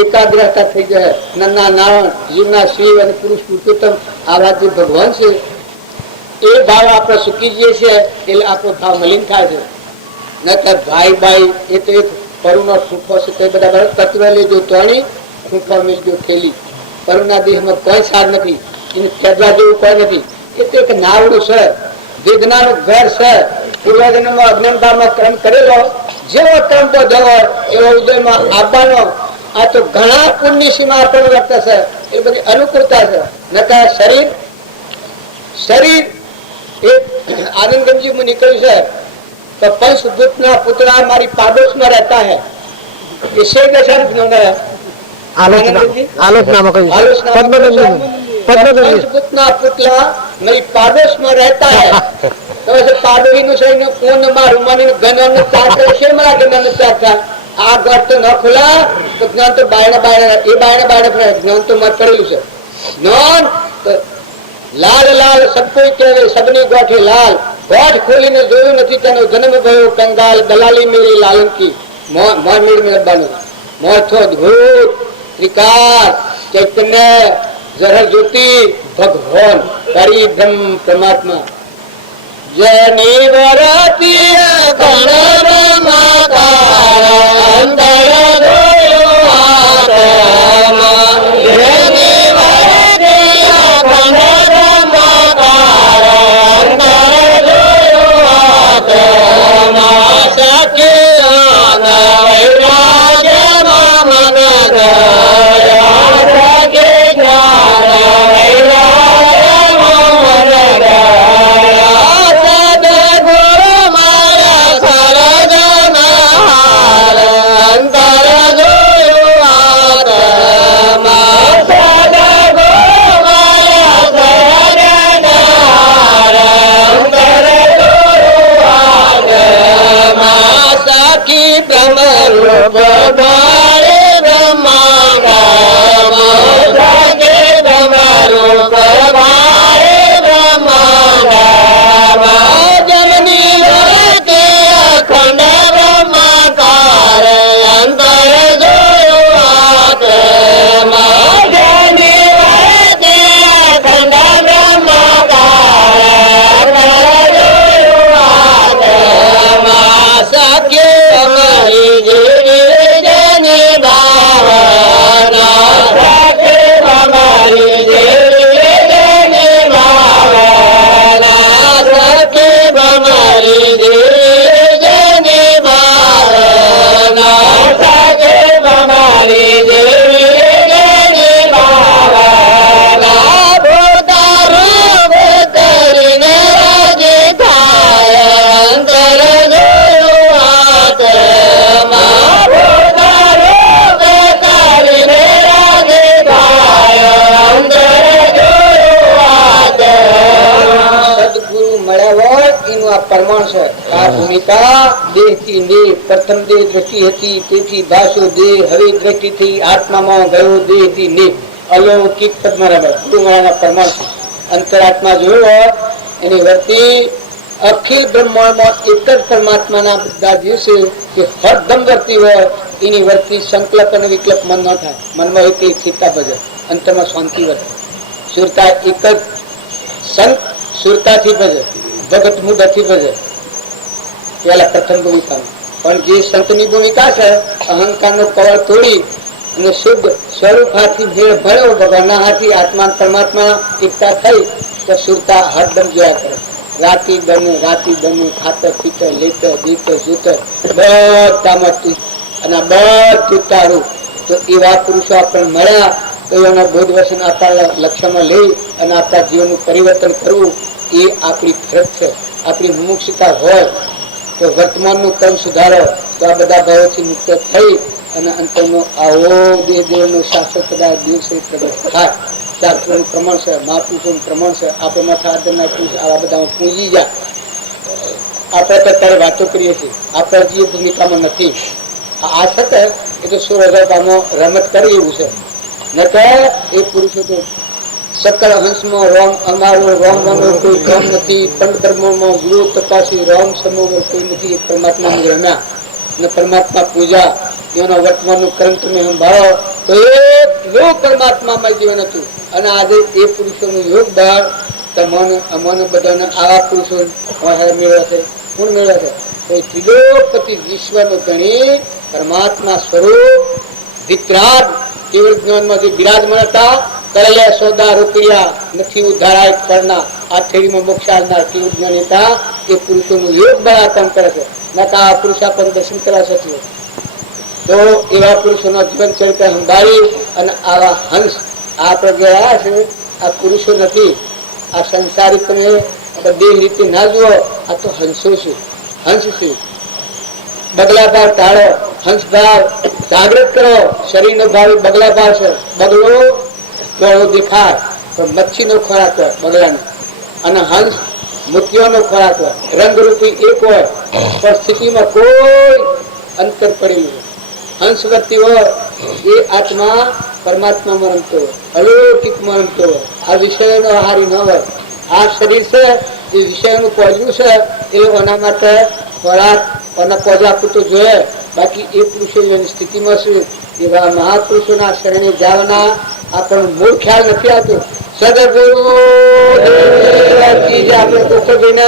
એકાગ્રતા થઈ જાય. નન્ના નારાયણ, જીવના શિવ અને પુરુષ પુરુષોત્તમ આવા જે ભગવાન છે એ ભાવ આપણે સુકી જઈએ છીએ એટલે આપણો ભાવ મલિન થાય છે. નકર ભાઈ ભાઈ એ તો એક પરુનો ખૂંફો છે. તે બધા તત્વ લેજો તોણી, ખૂંફો મેળજો થેલી. પરુના દેહમાં કોઈ સાર નથી, એને ખેદવા જેવું કોઈ નથી. એ તો એક નાવડું છે, વેદનાનું ઘર છે. પૂર્વજન્મમાં અજ્ઞાનતામાં કર્મ કરેલો જેવો કર્મ તો જવો એવો ઉદયમાં આવવાનો. આ તો ઘણા પુણ્ય સીમા આપણને વર્તે છે. એ બધી અનુકૂળતા છે. નકર શરીર એક આનંદગંજી માં નીકળ્યું છે તો પંચભૂતના પુતળા મારી પાડોશમાં રહેતા है. इसे कैसा पंचभूतना पुतला मेरी पाड़ोश में रहता है. तो वैसे पाड़ोही नु सही ने कोन मारू मानी गणन चार से मारा गणन चार था. आ घर तो न खुला तो ज्ञान तो बायना बायना ए बायना बायना ज्ञान तो मत करेलू છે. જ્ઞાન તો લાલ લાલ सब कोई कहे सबनी गोठे लाल. गोठ खोलीने જોયું નથી તેનો જન્મ ભયો કંગાલ. દલાલી મેરી લાલન की મોહ મેળ મેળવવાનું. મોહ તો અદ્ભુત ત્રિકાર ચૈતન્ય જર જ્યોતિ ભગવાન પરી બ્રહ્મ પરમાત્મા. જની વરતી ગણરમાકાર અંદર જોયો આત્મા. જની વરતી ગણરમાકાર અંદર જોયો આત્મા. સખિયા વૈરાગ મન દયા સખે જ્ઞાન વૈરાગ મન દયા. સદગુરુ મારા સરજનહાર અંતર જોયું આત્મા. સદગુરુ મારા સરજનહાર અંતર જોયું આત્મા. સખી બ્રહ્મરૂપ ભારે બ્રહ્માંડ સખી બ્રહ્મરૂપ ભારે બ્રહ્માંડ. જમની વરતે અખંડ બ્રહ્માકાર અંતર જોયું આત્મા. જમની વરતે અખંડ બ્રહ્માકાર અંતર જોયું આત્મા. સખી અમારી જેવી જેની ભાવના. સખી અમારી જેવી જેની ભાવના. સખી અમારી જેવી જેની ભાવના. સખી અમારી જેવી જેની ભાવના. ભૂતારું ભૂતરીને રાજી થાય અંતર જોયું આત્મા. ભૂતારું ભૂતરીને રાજી થાય અંતર જોયું આત્મા. સદગુરુ મળ્યા હોય એનું આ પ્રમાણ છે. આ ભૂમિકા દેહથી ને પ્રથમ દેહ દ્રષ્ટિ હતી તેથી ભાષો દેહ હવે દ્રષ્ટિ થઈ આત્મામાં ગયો દેહથી ને અલૌકિક પદ્મરાબર ગુરુ મળ્યાના પ્રમાણ છે. અંતરાત્મા જોયો હોય એની વર્તી અખિલ બ્રહ્માંડમાં એક જ પરમાત્માના બધા જે છે કે હરદમ વર્તી હોય એની વર્તી સંકલ્પ અને વિકલ્પ મન ન થાય. મનમાં એક સ્થિરતા ભજે, અંતરમાં શાંતિ વધે. સુરતા એક જ સંત સુરતાથી ભજે, ભગત મુદથી ભજે. પેલા પ્રથમ ભૂમિકા. પણ જે સંતની ભૂમિકા છે અહંકારનો કવળ તોડી અને શુદ્ધ સ્વરૂપ હાથી ભેળ ભળ્યો ભગવાનના હાથી આત્મા પરમાત્મા એકતા થઈ તો સુરતા હરદમ જોયા કરે. રાતી બને ખાતર પીતર લેતર દીતર જૂતર બધામાં અને બધું તારું. તો એવા પુરુષો આપણને મળ્યા તો એનો બોધ વચન આપણા લક્ષ્યમાં લઈ અને આપણા જીવનનું પરિવર્તન કરવું એ આપણી ફરજ છે. આપણી મુમુક્ષતા હોય તો વર્તમાનનું કર્મ સુધારો તો આ બધા ભયોથી મુક્ત થઈ અને અંતરનો આવો દેવનો શાસ્ત્ર કદાચ દિવસે પ્રગટ થાય. શાસ્ત્રોનું પ્રમાણ છે, મહાપુરુષોનું પ્રમાણ છે. આપણે માથા આદરના પુરુષ આવા બધા પૂજી જાય. આપણે તો અત્યારે વાતો કરીએ છીએ, આપણા જે ભૂમિકામાં નથી. આ છતાં એ તો 16,000 રમત કરી એવું છે. નકર એ પુરુષો તો સકળ હંસમાં રોમ અમારો રોમવાનો કોઈ ક્રમ નથી. પંડ ધર્મોમાં ગુરુ તપાસી રોમ સમોવર કોઈ નથી. એ પરમાત્મા રમ્યા ને પરમાત્મા પૂજા એના વર્તમાનનું કર્મ તમે સંભાળો તો એટલો પરમાત્મામાં જીવન હતું. અને આજે એ પુરુષોનું યોગ બળ તમને અમને બધાને આવા પુરુષો મેળવે છે. કોણ મેળવે છે? કોઈ ત્રિલોકપતિ વિશ્વનો ગણી પરમાત્મા સ્વરૂપ વિતરાગ કેવળ જ્ઞાનમાં જે બિરાજમાન હતા. કરેલા સોદા રોકડિયા નથી ઉધારાય કરના આ થેરીમાં મોક્ષ આવનાર કેવળ જ્ઞાની હતા. એ પુરુષોનું યોગ બળ કામ કરે છે. નકા આ પુરુષ આપણને દર્શન કરવા શકીએ. તો એવા પુરુષોના જીવન ચરિત્ર સંભાળી અને આવા હંસ આપણે ગયા છે. આ પુરુષો નથી. આ સંસારી તમે બધી રીતે ના જુઓ. આ તો હંસો છે. હંસ છે. બગલા ભાવ ટાળો. હંસ ભાવ જાગૃત કરો. શરીર નો ભાવ બગલા ભાવ છે. બગલો થોડો દેખાય પણ મચ્છી નો ખોરાક હોય બગલાનો. અને હંસ મોતિયાનો ખોરાક હોય. રંગરૂપી એક હોય પણ સ્થિતિમાં કોઈ અંતર પડેલું હોય. હંસવર્તી હોય એ આત્મા પરમાત્મામાં રમતો હોય, અલૌકિકમાં રમતો હોય. આ વિષયનો હારી ન હોય. આ શરીર છે એ વિષયનું પોજવું છે. એ એના માટે ખોરાક અને પોજા પૂરતો જોઈએ. બાકી એ પુરુષો એની સ્થિતિમાં છે. એવા મહાપુરુષોના શરણે જવાના આપણને મૂળ ખ્યાલ નથી આવતો. સદગુરુ આપણે દુઃખ જોઈને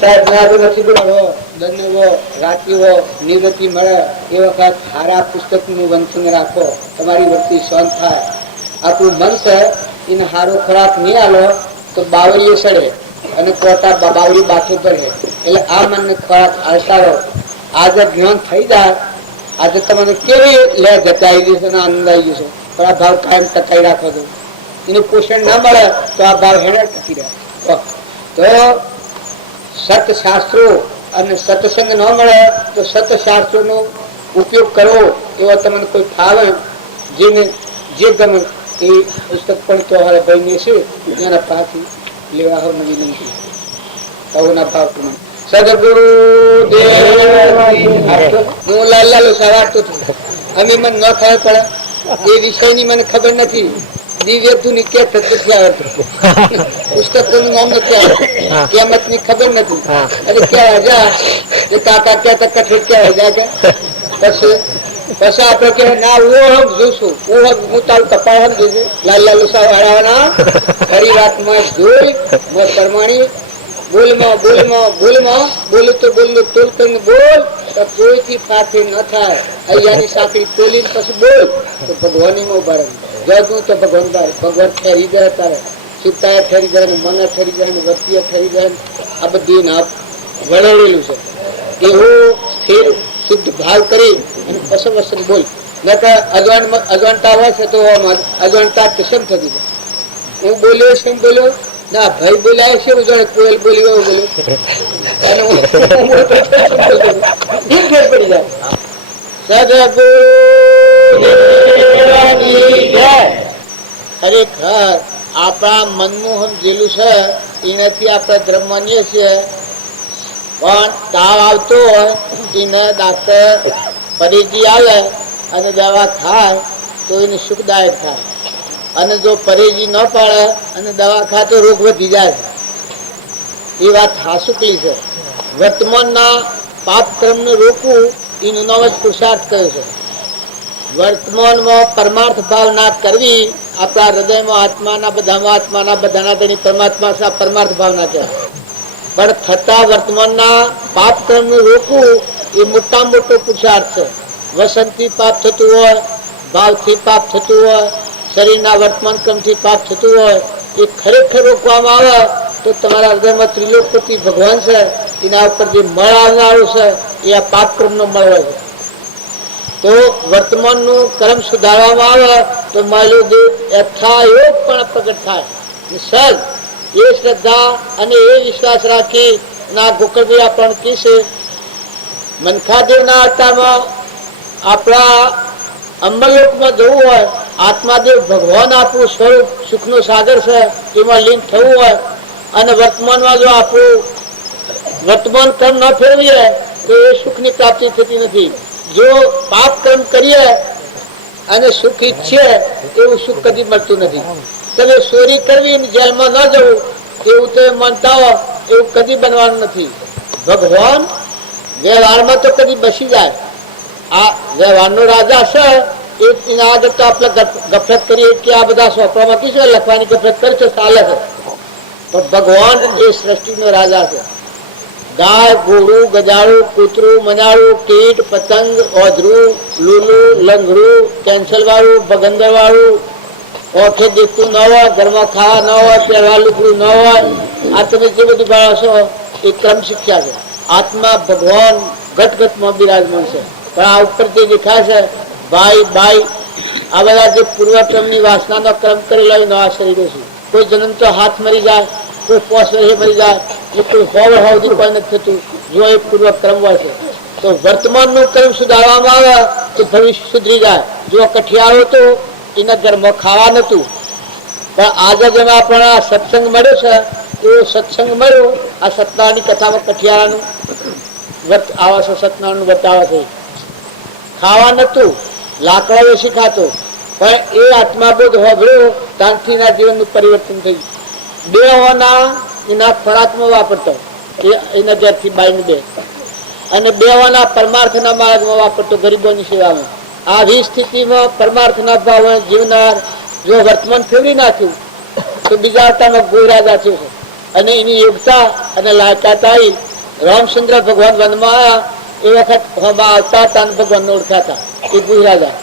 સાહેબ નથી બોલાવો દંડવો રાતીવો નિવૃત્તિ મળે એ વખત સારા પુસ્તકનું વંચન રાખો. તમારી વૃત્તિ શાંત થાય. આપણું મન છે એને સારો ખોરાક નહીં આલો તો બાવળીએ સડે અને કોટા બાવળી બાથે પડે. એટલે આ મનને ખોરાક આલતારો. આજે જ્ઞાન થઈ જાય. આજે તમને કેવી લે જતાઈ જશે અને આનંદ આવી જશે. પણ આ ભાવ કાયમ ટકાઈ રાખો છો. એનું પોષણ ના મળે તો આ ભાવ હેડે ટકી રહે. તો સતશાસ્ત્રો અને સત્સંગ ન મળે તો સતશાસ્ત્રો નો ઉપયોગ કરવો. એવો તમને કોઈ ફાવે જેને જે ગમે એ પુસ્તક પણ તો હવે ભાઈ છે એના પાસેથી લેવા હોય વિનંતી. ના ભાવ પ્રમાણે સદગુરુ હું લાલ સવારતો અમે મને ન ખબર પડે. એ વિષયની મને ખબર નથી. દિવ્ય ધુની કે નથી આવડતું. પુસ્તક નું નામ નથી આવડતું. કિયામત ની ખબર નથી. અરે ક્યાં જા એ કાકા ક્યાં કઠેર ક્યાં જા કે પછી આપણે કે ના હું જોઈશું. હું તારું કપાળ જોઈશું. લાલ વાળાના ખરી વાતમાં જોઈ પરમાણી બોલમાં બોલું તો બોલું તોલ કરીને બોલ તો કોઈથી પાસે ન થાય. અહીંયાની સાંકળી તોલી પછી બોલ તો ભગવાન માં ઉભા રહે. જગું તો ભગવાન ઠેરી જાય. તારે ચિત્તા ઠેરી જાય, મને ઠેરી જાય, વસ્તીએ ઠેરી જાય. આ બધું ના વળેલું છે. એવું સ્થિર શુદ્ધ ભાવ કરી અને પસંદ વસન બોલ. નકર અજવાણતા હોય છે તો અજવાણતા કિસમ થતી જાય. હું બોલ્યો છે બોલ્યો ના ભાઈ બોલાય છે જાણે કોયલ બોલી એવું બોલ્યો ફેર પડી જાય. ખરેખર આપણા મનનું સમજેલું છે એનાથી આપણે ધર્મ માનીએ છીએ. પણ તાવ આવતો હોય એને ડાક્ટર પરેજી આવે અને દવા ખાય તો એને સુખદાયક થાય. અને જો પરેજી ન પાડે અને દવા ખાય તો રોગ વધી જાય. એ વાત હાસુકલી છે. વર્તમાનના પાપ કર્મને રોકવું એનું નવ જ પુરુષાર્થ કર્યો છે. વર્તમાનમાં પરમાર્થ ભાવ ના કરવી. આપણા હૃદયમાં આત્માના બધાના તેની પરમાત્મા છે. પરમાર્થ ભાવના કહેવાય. પણ થતા વર્તમાનના પાપ કર્મને રોકવું એ મોટા મોટો પુરુષાર્થ છે. વસનથી પાપ થતું હોય, ભાવથી પાપ થતું હોય, શરીરના વર્તમાન ક્રમથી પાપ થતું હોય એ ખરેખર રોકવામાં આવે તો તમારા હૃદયમાં ત્રિલોકપતિ ભગવાન છે, એના ઉપર જે મળ આવનારું છે એ આ પાપ કર્મનો મળ હોય છે. તો વર્તમાનનું કર્મ સુધારવામાં આવે તો માલ્યો દેવ યથાયોગ પણ પ્રગટ થાય. સહજ એ શ્રદ્ધા અને એ વિશ્વાસ રાખી ના ગોકળભાઈ આપણને કહેશે મનખાદેવના અવતારમાં આપણા અમરલોકમાં જવું હોય, આત્માદેવ ભગવાન આપણું સ્વરૂપ સુખનો સાગર છે એમાં લીન થવું હોય અને વર્તમાનમાં જો આપણું વર્તમાન કર્મ ન ફેરવીએ તો એ સુખની પ્રાપ્તિ થતી નથી. જો પાપ કર્મ કરીએ અને સુખ ઈચ્છીએ એવું સુખ કદી મળતું નથી. તમે ચોરી કરવી જેલમાં ન જવું એવું તમે માનતા હો એવું કદી બનવાનું નથી. ભગવાન વ્યવહારમાં તો કદી બસી જાય. આ વ્યવહારનો રાજા છે એના આગળ તો આપણે ગફલત કરીએ કે આ બધા સોંપવામાં કીશું લખવાની ગફલત કરે છે ચાલે છે, પણ ભગવાન એ સૃષ્ટિનો રાજા છે. ગાય, ઘોડું, ગજાળું, કૂતરું, મનાળું, કીટ, પતંગ, ઓધરું, લૂલું, લંગડું, કેન્સલ વાળું, બગંદર વાળું, ઓખે દેખતું ન હોય, ઘરમાં ખાવા ન હોય, પહેરવા લુગડું ન હોય, આ તમે જે બધું ભાળો છો એ ક્રમ શીખ્યા છે. આત્મા ભગવાન ઘટઘટમાં બિરાજમાન છે, પણ આ ઉપર જે દેખાય છે ભાઈ બાઈ આ બધા જે પૂર્વક્રમની વાસનાનો ક્રમ કરેલો એનો આ શરીરો છે. કોઈ જન્મ તો હાથ મરી જાય, કોઈ પોષ વર્ષે મરી જાય, કોઈ હોવ હોવથી કોઈ નથી થતું. જો એ પૂર્વક્રમ હોય છે તો વર્તમાનનું કર્મ સુધારવામાં આવે તો ભવિષ્ય સુધરી જાય. જો કઠિયારો તો એના ઘરમાં ખાવા નતું, પણ આજે જેમ આપણને આ સત્સંગ મળ્યો છે એવો સત્સંગ મળ્યો આ સત્યનારાયણની કથામાં કઠિયારાનું વ્રત આવે છે, સત્યનારાયણનું વ્રત આવે છે. ખાવા નતું, લાકડા વેસી ખાતો, પણ એ આત્માબોધ હોભળ્યો ત્યાંથી એના જીવનનું પરિવર્તન થયું. બે હોવાના એના ખોરાકમાં વાપરતો એના ઘરથી બાઈને બે, અને બે હોવાના પરમાર્થના માર્ગમાં વાપરતો ગરીબોની સેવામાં. આવી સ્થિતિમાં પરમાર્થના ભાવ જીવનાર જો વર્તમાન ફેરવી નાખ્યું તો બીજા અવતારમાં ગોરાજા થયો છે. અને એની યોગતા અને લાયકાત આવી. રામચંદ્ર ભગવાન વનમાં આવ્યા એ વખત હોમાં આવતા હતા અને ભગવાનને ઓળખાતા એ ગોરાજા.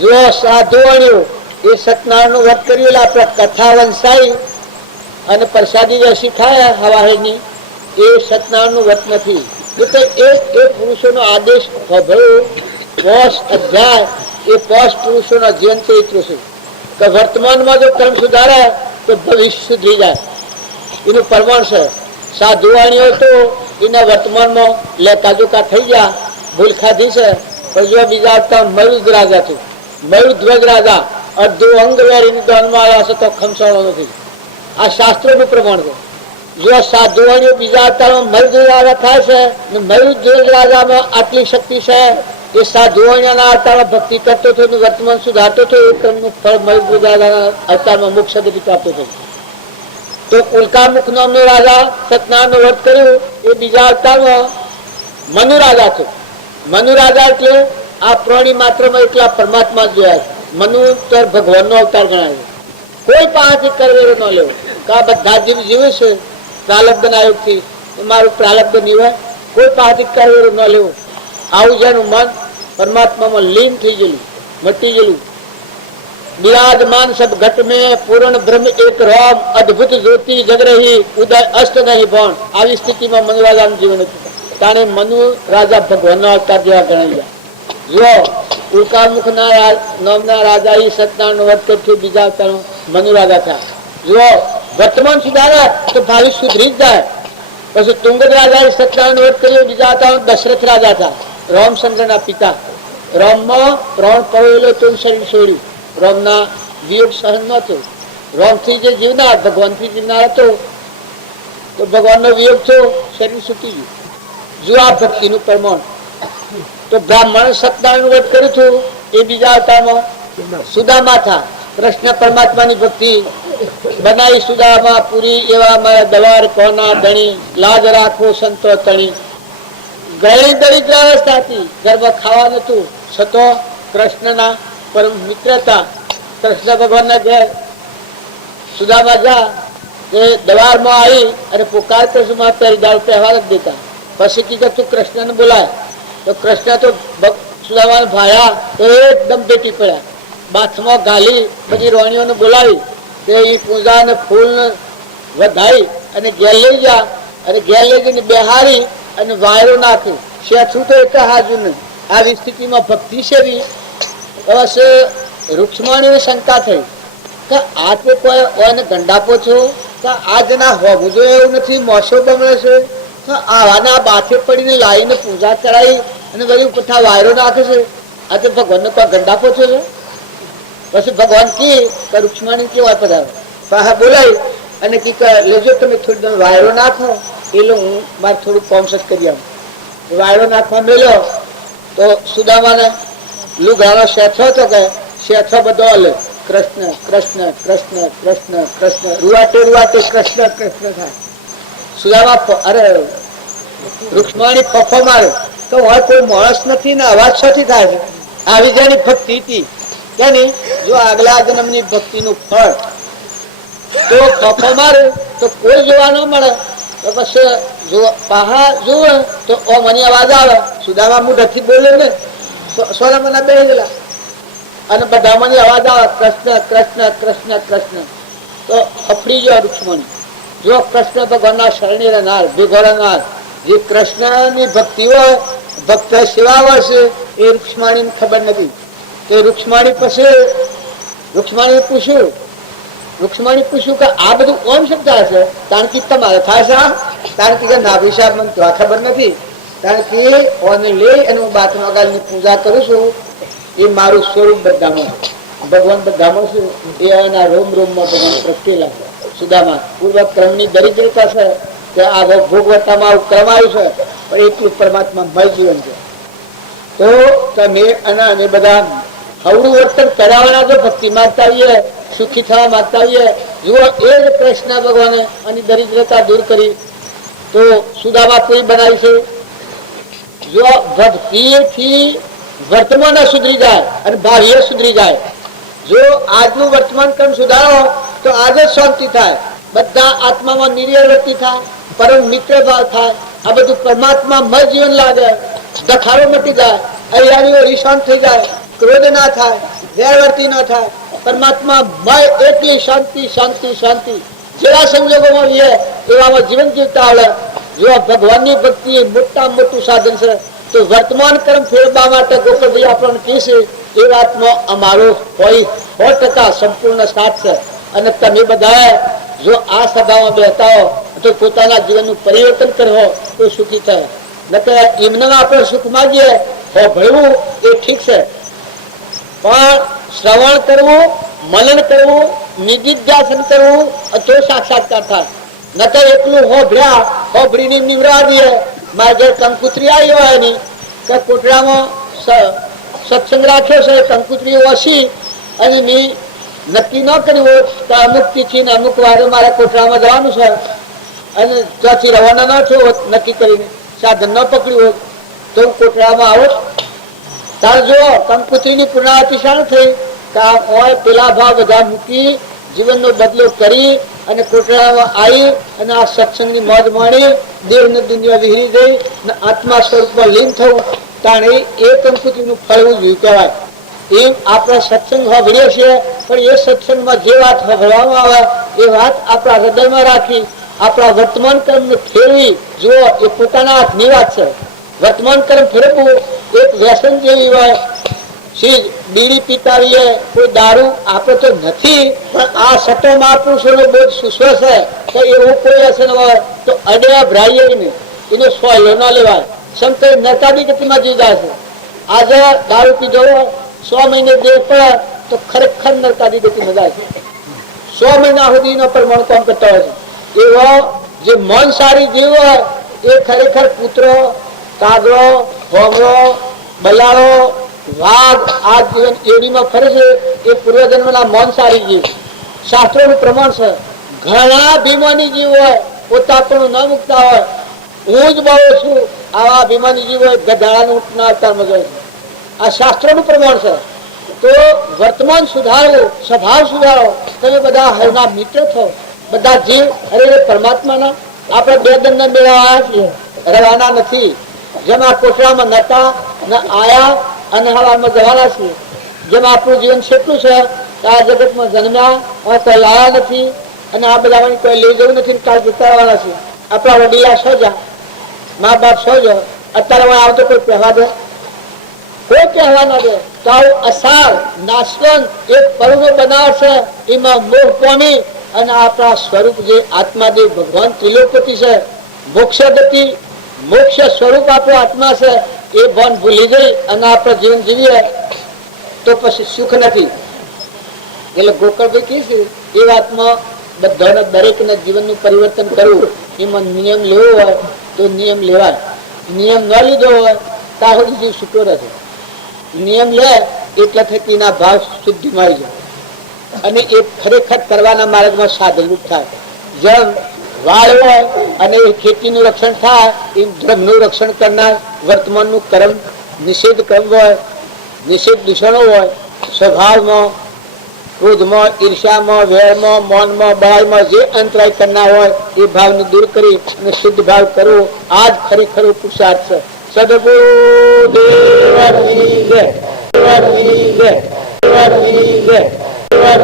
જો સાધુ અણ્યો એ સત્યનારાયણનું વ્રત કર્યું આપણે કથા વંશાઈ અને પ્રસાદી રસી ખાય હવાહેની એ સત્યનારાયણનું વ્રત નથી. એટલે એ પુરુષોનો આદેશ ભળ્યો પોષ અધ્યાય એ પોષ પુરુષોના જીવન ચરિત્ર છે કે વર્તમાનમાં જો કર્મ સુધારે તો ભવિષ્ય સુધરી જાય. એનું પ્રમાણ છે. સાધુવાણીઓ તો એના વર્તમાનમાં લેકાજોકા થઈ ગયા, ભૂલ ખાધી છે, પણ જો બીજા આવતા મયુદ્ધ રાજા થયું, મયુધ્વજ રાજા અડધું અંગ વેરીને દોનમાં આવ્યા છે તો ખમસાણો નથી. આ શાસ્ત્રોનું પ્રમાણ છે. જો સાધુવાણીઓ બીજા અવતારમાં મયુદ્ધ રાજા થાય છે ને મયુદ્ધ રાજામાં આટલી શક્તિ છે એ સાધુવાણીના અવતારમાં ભક્તિ કરતો હતો, વર્તમાન સુધારતો હતો, એ કર્મનું ફળ મયુદ્ધ રાજાના અવતારમાં મોક્ષ ગતિ પ્રાપ્ત થયું. તો ઉલ્કામુખ નામનો રાજા સત્યનારાયણનું વ્રત કર્યું એ બીજા અવતારમાં મનુ રાજા થયો. મનુ રાજા એટલે આ પ્રાણી માત્રમાં એટલા પરમાત્મા જોયા છે. મનુ તો ભગવાનનો અવતાર ગણાય છે. કોઈ પાસેથી કરવેરો ન લેવો કે આ બધા જીવ જીવે છે પ્રાલબ્ધના યોગથી મારું પ્રાલબ્ધ નિવાય, કોઈ પાસેથી કરવેરો ન લેવો. આવું જેનું મન પરમાત્મામાં લીન થઈ ગયેલું, મટી ગયેલું. विराजमान सब घट में पूर्ण ब्रह्म एक राम अद्भुत ज्योति जग रही उदय अष्ट नहीं भण. આવી સ્થિતિમાં મનુ રાજાનું જીવન હતું. તાણે મનુ રાજા ભગવાનનો અવતાર જેવા ગણાઈ ગયા. જો ઉલ્કામુખ નામના રાજા એ સત્યનારાયણ વ્રત કરતું બીજા અવતારમાં મનુ રાજા થયા. જો વર્તમાન સુધારે તો ભાવિ સુધરી જ જાય. પછી તુંગદ રાજા એ સત્યનારાયણ વ્રત કર્યું બીજા અવતારમાં દશરથ રાજા થયા, રામચંદ્રના પિતા. રામમાં પ્રાણ પવેલો તો શરીર છોડ્યું. રામના વિયોગ સહન ન થયો. રામથી જે જીવનાર ભગવાનથી જીવનાર હતો તો ભગવાનનો વિયોગ થયો, શરીર છૂટી ગયું. જો આ ભક્તિનું પ્રમાણ તો બ્રાહ્મણ સત્યનારાયણ વ્રત કર્યું હતું એ બીજા અવતારમાં સુદામા થા. કૃષ્ણ પરમાત્માની ભક્તિ બનાવી સુદામા પૂરી એવા મારા દવાર કોના ધણી લાજ રાખો સંતો તણી. ઘણી દરિદ્ર અવસ્થા હતી, ઘરમાં ખાવા નતું, છતો કૃષ્ણના પરમ મિત્રતા. કૃષ્ણ ભગવાનના ઘેર સુદામા જા એ દવારમાં આવી અને પુકાર કૃષ્ણમાં પહેરી દાળ પહેવા જ દેતા. પછી કીધું તું કૃષ્ણને બોલાય તો કૃષ્ણ તો સુદામાને ભાયા તો એકદમ બેટી પડ્યા. બાથમાં ગાલી બધી રોણીઓને બોલાવી તે પૂજા ને ફૂલ વધાઈ અને ઘેર લઈ જા અને ઘેર લઈ જઈને બેહારી અને વાયરો નાખ્યો. શેઠું તો એક હાજુ નહીં. આવી સ્થિતિમાં ભક્તિ સેવી બસ રૂક્ષ્મણીને શંકા થઈ કે આ તો કોઈ ઓને ગંડાપો છો કે આ જના હોવું જોઈએ એવું નથી, મોસો બમણે છે, આવાના બાથે પડીને લાવીને પૂજા કરાવી અને બધું પથા વાયરો નાખે છે. આ તો ભગવાનનો કોઈ ગંડાપો છો છે. પછી ભગવાન કી રૂક્ષ્મણી કેવા પધારો પાહા બોલાવી અને કી લેજો તમે થોડી વાયરો નાખો એટલે હું મારે થોડું કોમસત કરી આવું. વાયરો નાખવા મેલ્યો તો સુદામાને લુગાનો શેઠો હતો કે શેઠો બધો લે કૃષ્ણ કૃષ્ણ કૃષ્ણ કૃષ્ણ કૃષ્ણ રૂવાટે રૂવાટે કૃષ્ણ કૃષ્ણ થાય. સુદામા અરે રૂક્ષ્મણી ફફો મારે તો હોય કોઈ માણસ નથી ને અવાજ છોથી થાય છે. આવી જેની ભક્તિ હતી તેની જો આગલા જન્મની ભક્તિનું ફળ તો ફફો મારે તો કોઈ જોવા ન મળે તો પછી જો પહાડ જુએ તો મને અવાજ આવે. સુદામા મુઢથી બોલે ને સોનામાના બે ગયેલા અને બધા મને અવાજ આવે કૃષ્ણ કૃષ્ણ કૃષ્ણ કૃષ્ણ તો અફડી ગયો રૂક્ષ્મણી. જો કૃષ્ણ ભગવાનના શરણી રહેનાર ભેગો રહેનાર જે કૃષ્ણની ભક્તિ હોય ભક્ત સેવા વર્ષે એ રૂક્ષ્મણીને ખબર નથી. તો રૂક્ષ્મણી પછી રૂક્ષ્મણી પૂછ્યું કે આ બધું ઓમ શબ્દ હશે કારણ કે તમારે થાય છે કારણ કે નાભી સાહેબ મને તો ખબર નથી કારણ કે ઓને લઈ અને હું બાથના ગાલની પૂજા કરું છું. એ મારું સ્વરૂપ બધામાં ભગવાન બધામાં છું. એ એના રોમ રોમમાં ભગવાન પ્રગટેલા છે. સુદામા પૂર્વ ક્રમની દરિદ્રતા છે કે આ ભોગવતામાં આવું ક્રમ આવ્યું છે પણ એટલું પરમાત્મા મય જીવન છે. તો તમે અને બધા હવડું વર્તન કરાવવાના જો ભક્તિ માંગતા આવીએ સુખી થવા માંગતા આવીએ જુઓ એ જ કૃષ્ણ ભગવાને અને દરિદ્રતા દૂર કરી તો સુદામા પૂરી બનાવી છે. જો ભક્તિથી વર્તમાન સુધરી જાય અને ભાવિએ સુધરી જાય. જો આજનું વર્તમાન ક્રમ સુધારો તો આજે શાંતિ થાય, બધા આત્મામાં નિર્વૃત્તિ થાય, પરમ મિત્ર ભાવ થાય, આ બધું પરમાત્મામય જીવન લાગે, દખારો મટી જાય, અયાળીઓ ઈશાન થઈ જાય, ક્રોધ ના થાય, વેરવર્તી ના થાય, પરમાત્મા મય એટલી શાંતિ શાંતિ શાંતિ જેવા સંજોગોમાં રહીએ એવામાં જીવન જીવતા આવડે. જો ભગવાનની ભક્તિ મોટા મોટું સાધન છે તો વર્તમાન કર્મ ફેરવવા માટે ગોકળભાઈ આપણને કહેશે એ વાતનો અમારો હોય 100% સંપૂર્ણ સાથ છે. અને તમે બધા જો આ સભામાં બેહતા હો તો પોતાના જીવનનું પરિવર્તન કરવો તો સુખી થાય. નકર એમને આપણે સુખ માગીએ તો ભણવું એ ઠીક છે પણ શ્રવણ કરવું, મનન કરવું, નિધિધ્યાસન કરવું તો સાક્ષાત્કાર થાય. નકર એટલું હોભળીને નિવરા દઈએ. મારે ઘેર કંકુતરી આવી હોય એની કે કોટડામાં સત્સંગ રાખ્યો છે, કંકુતરી ઓછી અને મેં નક્કી ન કર્યું હોય તો અમુક તિથિ ને અમુક વારે મારે કોટડામાં જવાનું છે અને ત્યાંથી રવાના ન થયો હોત નક્કી કરીને સાધન ન પકડ્યું હોત તો હું કોટડામાં આવો તાર જો કંકુતરીની પૂર્ણાવતી શાણ થઈ પેલા ભાવ બધા મૂકી જીવનનો બદલો કરી અને કોટડામાં આવી અને આ સત્સંગની મોજ માણી દેવને દુનિયા વિહરી ગઈ અને આત્મા સ્વરૂપમાં લીન થવું તાણે એ કંકુતરીનું ફળવું જોયું કહેવાય. એમ આપણે સત્સંગ સાંભળીએ છીએ પણ એ સત્સંગમાં જે વાત સાંભળવામાં આવે એ વાત આપણા હૃદયમાં રાખી આપણા વર્તમાન કર્મને ફેરવી જુઓ એ પોતાના હાથની વાત છે. વર્તમાન કર્મ ફેરવવું એક વ્યસન જેવી હોય. બીડી પીતા રહીએ કોઈ દારૂ આપણે તો નથી પણ આ સટો મહાપુરુષોનો બહુ સુસ્વ છે તો એવું કોઈ વ્યસન હોય તો અડ્યા ભરાઈએ નહીં એનો સોયલો ન લેવાય. શંકર નરકાદી ગતિમાં જીવ જાય છે. આજે દારૂ પીધો 100 મહિને દેહ પડે તો ખરેખર નરકાદી ગતિમાં જાય છે. 100 મહિના સુધીનો પરમાણુ કામ કરતા હોય છે. એવો જે મન સારી જીવ હોય એ ખરેખર કૂતરો, કાગડો, ભોમરો, બલાડો, વાઘ આ જીવન એડીમાં ફરે છે એ પૂર્વજન્મના મન સારી જીવ. શાસ્ત્રોનું પ્રમાણ છે. ઘણા અભિમાની જીવ હોય પોતાપણું ન મૂકતા હોય હું જ બહુ છું આવા અભિમાની જીવ હોય ગધાડાનું ઊંટના અવતારમાં જાય છે. આ શાસ્ત્રોનું પ્રમાણ છે. તો વર્તમાન સુધારવું, સ્વભાવ સુધારો. તમે બધા હરના મિત્ર થો. બધા જીવ અરે પરમાત્માના આપણે બે દંડ મેળવવા છીએ, રહેવાના નથી. જેમ આ કોટડામાં નતા ન આયા અને હવામાં જવાના છીએ. જેમ આપણું જીવન છેટલું છે આ જગતમાં જન્મ્યા તો લાયા નથી અને આ બધા કોઈ લઈ જવું નથી, કાલ જતાવાળા છે. આપણા વડીલા સોજા, મા બાપ સોજો, અત્યારે આવતો કોઈ કહેવા દે? કોઈ કહેવા ના દે. તો આવું અસાર નાશવંત એક પર્વ બનાવશે, એમાં મોહ પામી અને આપણા સ્વરૂપ જે આત્માદેવ ભગવાન ત્રિલોકપતિ છે, મોક્ષ ગતિ મોક્ષ સ્વરૂપ આપણો આત્મા છે, એ ભાન ભૂલી ગઈ અને આપણે જીવન જીવીએ તો પછી સુખ નથી. એટલે ગોકળભાઈ કહે છે એ વાતમાં બધાને દરેકને જીવનનું પરિવર્તન કરવું, એમાં નિયમ લેવો હોય તો નિયમ લેવાય. નિયમ ન લીધો હોય ત્યાં સુધી જીવ છૂટો રહેશે. નિયમ લે એટલે થકી ના ભાવ શુદ્ધિ મળી જાય અને એ ખરેખર કરવાના માર્ગમાં સાધનરૂપ થાય. જેમ વાળ હોય અને એ ખેતીનું રક્ષણ થાય, એમ ધર્મનું રક્ષણ કરનાર વર્તમાનનું કર્મ નિષેધ કર્મ હોય, નિષેધ દૂષણો હોય, સ્વભાવમાં, ક્રોધમાં, ઈર્ષામાં, વેરમાં, મૌનમાં, બળાઈમાં જે અંતરાય કરનાર હોય એ ભાવને દૂર કરી અને શુદ્ધ ભાવ કરવો, આ જ ખરેખર પુરુષાર્થ છે. સદગુરુ દેવ